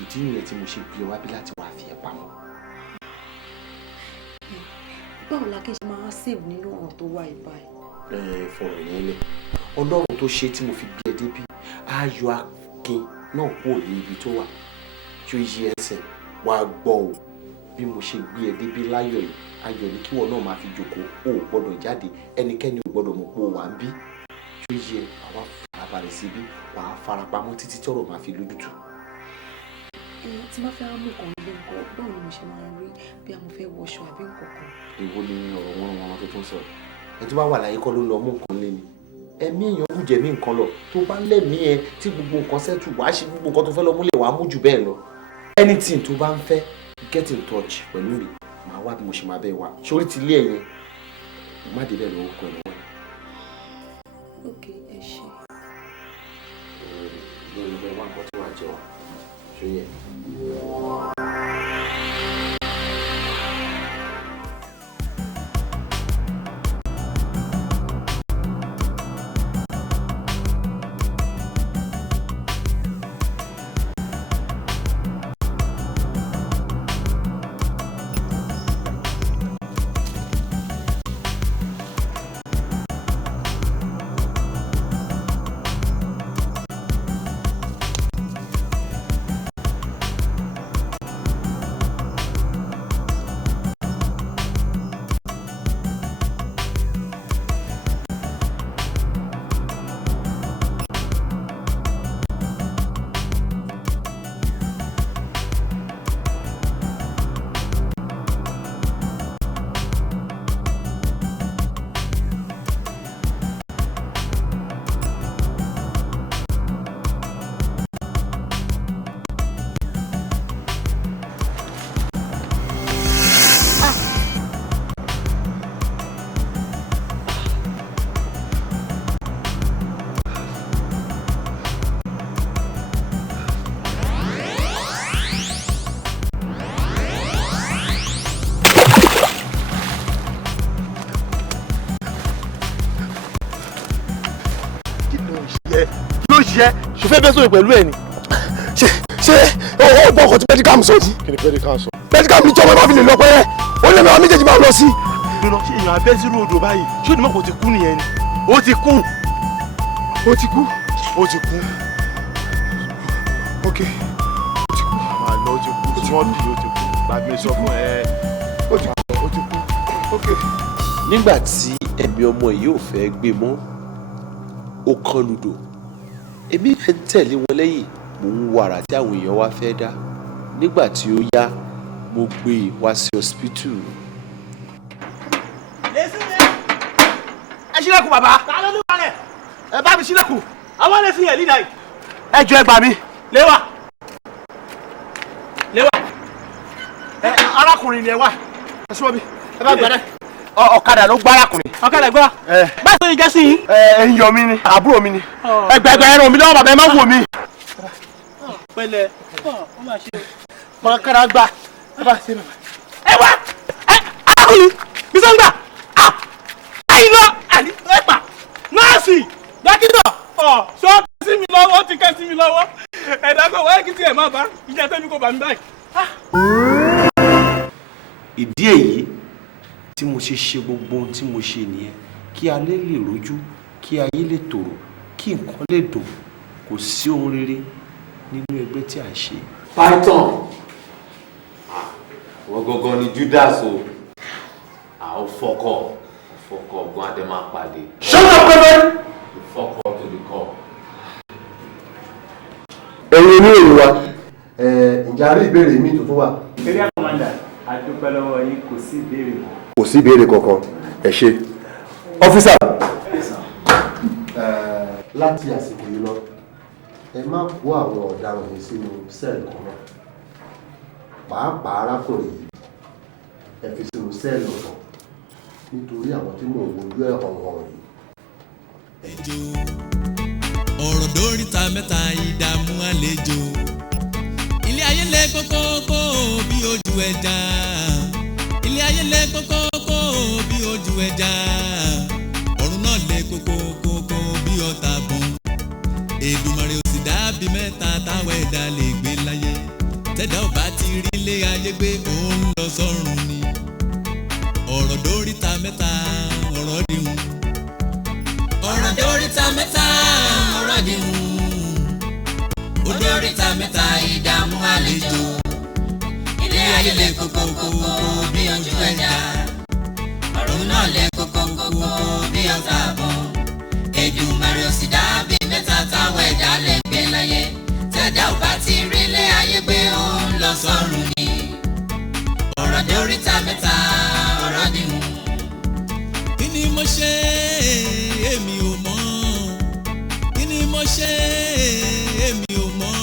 Ìdí nìyẹn tí mo ṣe gbé ọ wá bí láti wá fi ẹ pamọ́. Báwo la kí n ṣe máa save nínú ọ̀rọ̀ tó wà ìbáyìí? Fọ̀rọ̀ yẹn lẹ̀. Ọlọ́run tó ṣe tí mo fi gbé ẹ débí á yọ Akin náà kúrò ní ibi tó wà. Tí ó yí ẹsẹ̀ wá gbọ́ o. Bí mo ṣe gbé ẹ débí láyọ̀ yìí, ayọ̀ ni kíwọ náà máa fi jókòó. O ò gbọ́dọ̀ jáde, ẹnikẹ́ni ò gbọ́dọ̀ mọ̀ pé o wà ń bí. Tí ó yí ẹ, àwa farabalẹ̀ síbí, wàá farapamọ́ títí tọ́rọ̀ máa fi lójútùú. Tí máa fẹ́ mú nǹkan ilé nǹkan, báwo ni mo ṣe máa rí bí a mo fẹ́ wọṣọ àbí nǹkan kan? Èwo ni ọ̀rọ̀ wọn tó tún sọ? Ẹ tó bá wà láyé kọ́ ló ń lọ mú nǹkan lé ni. Ẹ̀mí èèyàn kù jẹ̀mí nǹkan lọ. Tó bá lẹ́mí ẹ tí gbogbo nǹkan sẹ́tù, wàá ṣe gbogbo nǹkan tó fẹ́ lọ múlẹ̀, wàá mú jù bẹ́ẹ̀ lọ. Anything tó bá ń fẹ́, get in touch pẹ̀lú mi. Màá wá bí mo ṣe máa bẹ́ẹ̀ wá. Ṣorí ti lé ẹ̀yẹn, má dé bẹ́ẹ̀ lọ́wọ́ kọ ẹ̀wọ̀n. Ok, ẹ ṣe. Lórí bẹ́ẹ̀ wá nǹkan tí wàá jẹ wá. Ṣó yẹ? ṣiṣẹ́ ṣe fẹ́ bẹ́ sóyè pẹ̀lú ẹ̀ ni. ṣe ó gbọ́ ọkọ̀ tí pẹ́díkàmù sọ ni. kí ni pẹ́díkàmù sọ. pẹ́díkàmù ní tí ọmọ bá fi lè lọ pẹ́rẹ́ ó lè mẹ́wàá méjèèjì máa lọ sí. ìrìnà ṣe èèyàn abẹ́ sínú odò báyìí ṣé o ní mọ̀ kó ti kú nìyẹn ni. ó ti kú. ó ti kú. ó ti kú. ok ó ti kú. àmà lọ ó ti kú tí wọ́n bì ó ti kú gbàgbé sọ fún ẹ. ó ti kú. ó ti kú. ok. nígbà tí ẹ̀mí ọmọ yìí ò fẹ́ gbé mọ́ ó kán ludò èmi ẹ̀ ń tẹ̀lé wọn lẹ́yìn mò ń wo àrà tí àwọn èèyàn wá fẹ́ dá nígbà tí ó yá mo gbé e wá sí hospital. ẹ ṣílẹ̀kùn bàbá. ta ló ní wàlẹ̀. ẹ bá mi ṣílẹ̀kùn. àwọn lè fi yẹn lídà yìí. ẹ jọ ẹ gbà mí. léwà. léwà. ẹ arákùnrin ni ẹ wá. ẹ súnmọ́ mi. ẹ bá gbàdá. ọ̀kadà ló gbá arákùnrin. ọ̀kadà gbá. báyìí tó yẹ jẹ́ sí yín. ẹ ń yọ mí ni àbúrò mi ni. ẹgbẹ̀gbẹ̀ ẹran mi lọ́wọ́ bàbá ẹ má wò mí. pẹ̀lẹ́ ọ máa ṣe. ọ̀kadà gbá. ẹ bá ṣe bàbá. ẹ wá arákùnrin bisọ́ngbà. ayi lọ àní ẹ̀pà nọ́ọ̀sì dókítà ṣé ó kẹ́ sí mi lọ́wọ́ ó ti kẹ́ sí mi lọ́wọ́ ẹ̀dá kò wáyé kí tiẹ̀ má bá ìjà tẹ́mi kò bá mi báyìí. ìdí èyí tí mo ṣe ṣe gbogbo ohun tí mo ṣe nìyẹn, kí alẹ́ lè rojú, kí ayé lè tòrò, kí nǹkan lè dùn. Kò sí ohun rere nínú ẹgbẹ́ tí a ṣe. Python wọ́n gangan ni Judas o. Àwọn fọkọ̀ ọgbọ́n adé máa pàdé. Shut up, Reverend! Fọkọ̀ to the core. Ẹ̀yin oníròyìn wa, ǹjẹ́ a rí ìbéèrè mi tuntun wà? Area commander, a dúpẹ́ lọ́wọ́ yín, kò sí ìbéèrè mọ́. Kò sí ìbéèrè kankan, ẹ ṣé. Ọ́físà, láti àsìkò yìí lọ, ẹ má kó àwọn ọ̀daràn yìí sínú sẹ́ẹ̀lì kan náà. Pàápàá arákùnrin yìí, ẹ fi sínú sẹ́ẹ̀lì ọ̀tọ̀ nítorí àwọn tí mò ń wojú ẹ̀ hàn yìí. Ọ̀rọ̀ dóríta mẹ́ta ìdààmú àlejò. Ilé ayé lẹ kókókó bí ojú ẹja. Ilé ayé lẹ kókókó bí ojú ẹja. Ọ̀run náà lẹ kókókó bí ọ̀tá bọ̀n. Èdùmàrè ò sì dábì mẹ́ta táwọn ẹ̀dá lè gbé láyé. Tẹ́dá ò bá ti rí ilé ayé gbé òun lọ sọ́run ni. Ọ̀rọ̀ dóríta mẹ́ta ọ̀rọ̀ dìhun. Ọ̀rọ̀ dóríta mẹ́ta ọ̀rọ̀ dìhun. Ó dóríta mẹ́ta ìdààmú àlejò. Ilé ayé lè kókókó bí ojú ẹja. Ọ̀run náà lè kókókó bí ọ̀tá bọ̀n. Èdùmàrè ò sì dábì mẹ́ta táwọn ẹ̀dá lè gbé láyé. Tẹ́dá ò bá ti rí ilé ayé gbé òun lọ sọ́run ni. Ọ̀rọ̀ dóríta mẹ́ta ọ̀rọ̀ dìhun. Kí ni mo ṣe èmi ò mọ̀? Kí ni mo ṣe èmi ò mọ̀?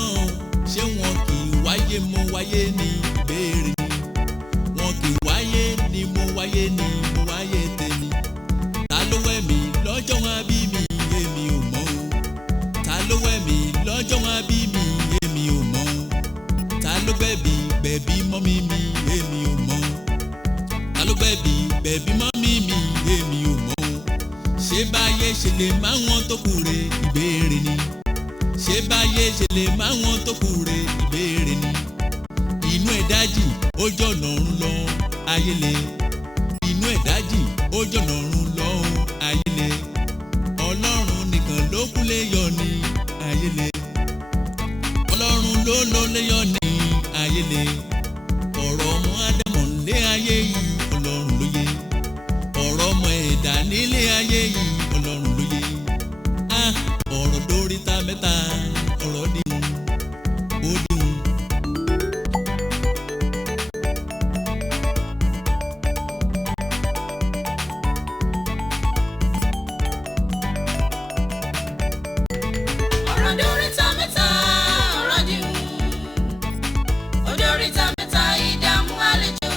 Ṣé wọn kì í wáyé mo wáyé ní ìbéèrè ni? Wọn kì í wáyé ni mo wáyé ní mo wáyé tèmi. Ta ló wẹ̀ mí lọ́jọ́ wọn bí mi èmi ò mọ̀ o. Ta ló wẹ̀ mí lọ́jọ́ wọn bí mi èmi ò mọ̀ o. Ta ló gbẹ̀bí mọ́mí mi èmi ò mọ̀ o. Ta ló gbẹ̀bí mọ́mí mi èmi ò mọ̀ o. Ṣé báyé ṣe lè máa wọn tó kù re ìbéèrè ni? Ṣé báyé ṣe lè máa wọn tó kù re ìbéèrè ni? Inú ẹ̀dájì ó jọ̀nà ọ̀run lọ ayé le. Inú ẹ̀dájì ó jọ̀nà ọ̀run lọ ayé le. Ọlọ́run nìkan ló kú lè yọ ní ayé le. Ọlọ́run ló lè yọ ní ayé le. Ọ̀rọ̀ ọmọ Ádámọ̀ lé ayé yìí Ọlọ́run ló yé. Ọ̀rọ̀ ọmọ ẹ̀dá nílé ayé yìí Ọlọ́run ló yé. Ọ̀rọ̀ dóríta mẹ́ta ọ̀rọ̀ dìhun ó dìhun. Ọ̀rọ̀ dóríta mẹ́ta ọ̀rọ̀ dìhun. Ó dóríta mẹ́ta ìdààmú àlejò.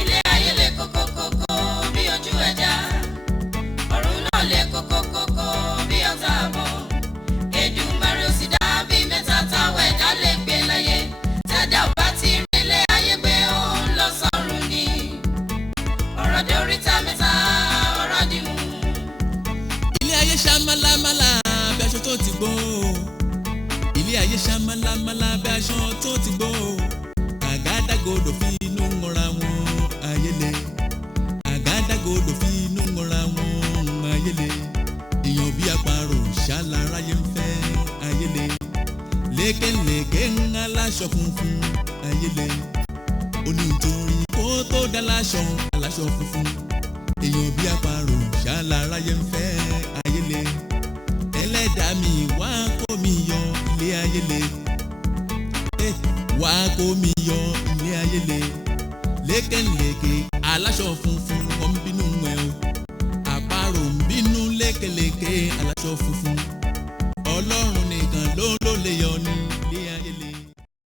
Ilé ayé lè kókókókó bí ojú ẹja. Ọ̀run náà lè kókókókó bí ọ̀tá bọ̀n. Èdùmàrè ò sì dábì mẹ́ta táwọn ẹ̀dá lè gbé láyé. Tẹ́dá ò bá ti rí ilé ayé gbé òun lọ sọ́run ni. Ọ̀rọ̀ dóríta mẹ́ta ọ̀rọ̀ dìhun. Ilé ayé ṣá málámálá bí aṣọ tó ti gbó. Ilé ayé ṣá málámálá bí aṣọ tó ti gbó. Àgádágodo fi inú ńlọra wọn ayélé. Àgádágodo fi inú ńlọra wọn ayélé. Èèyàn bí àparò ṣáláráyé ń fẹ́ ayélé. Lékèlékè ń aláṣọ funfun ayélé. Ó ní nítorí kó tó dá láṣọ aláṣọ funfun. Èèyàn bí àparò ṣáláráyé ń fẹ́ ayélé. Ẹlẹ́dàá mi wá kó mi yọ ilé ayélé. Wá kó mi yọ ilé ayélé. Lékèlékè aláṣọ funfun wọ́n ń bínú ẹ̀ o. Àparò ń bínú lékèlékè aláṣọ funfun. Ọlọ́run nìkan ló lè yọ ní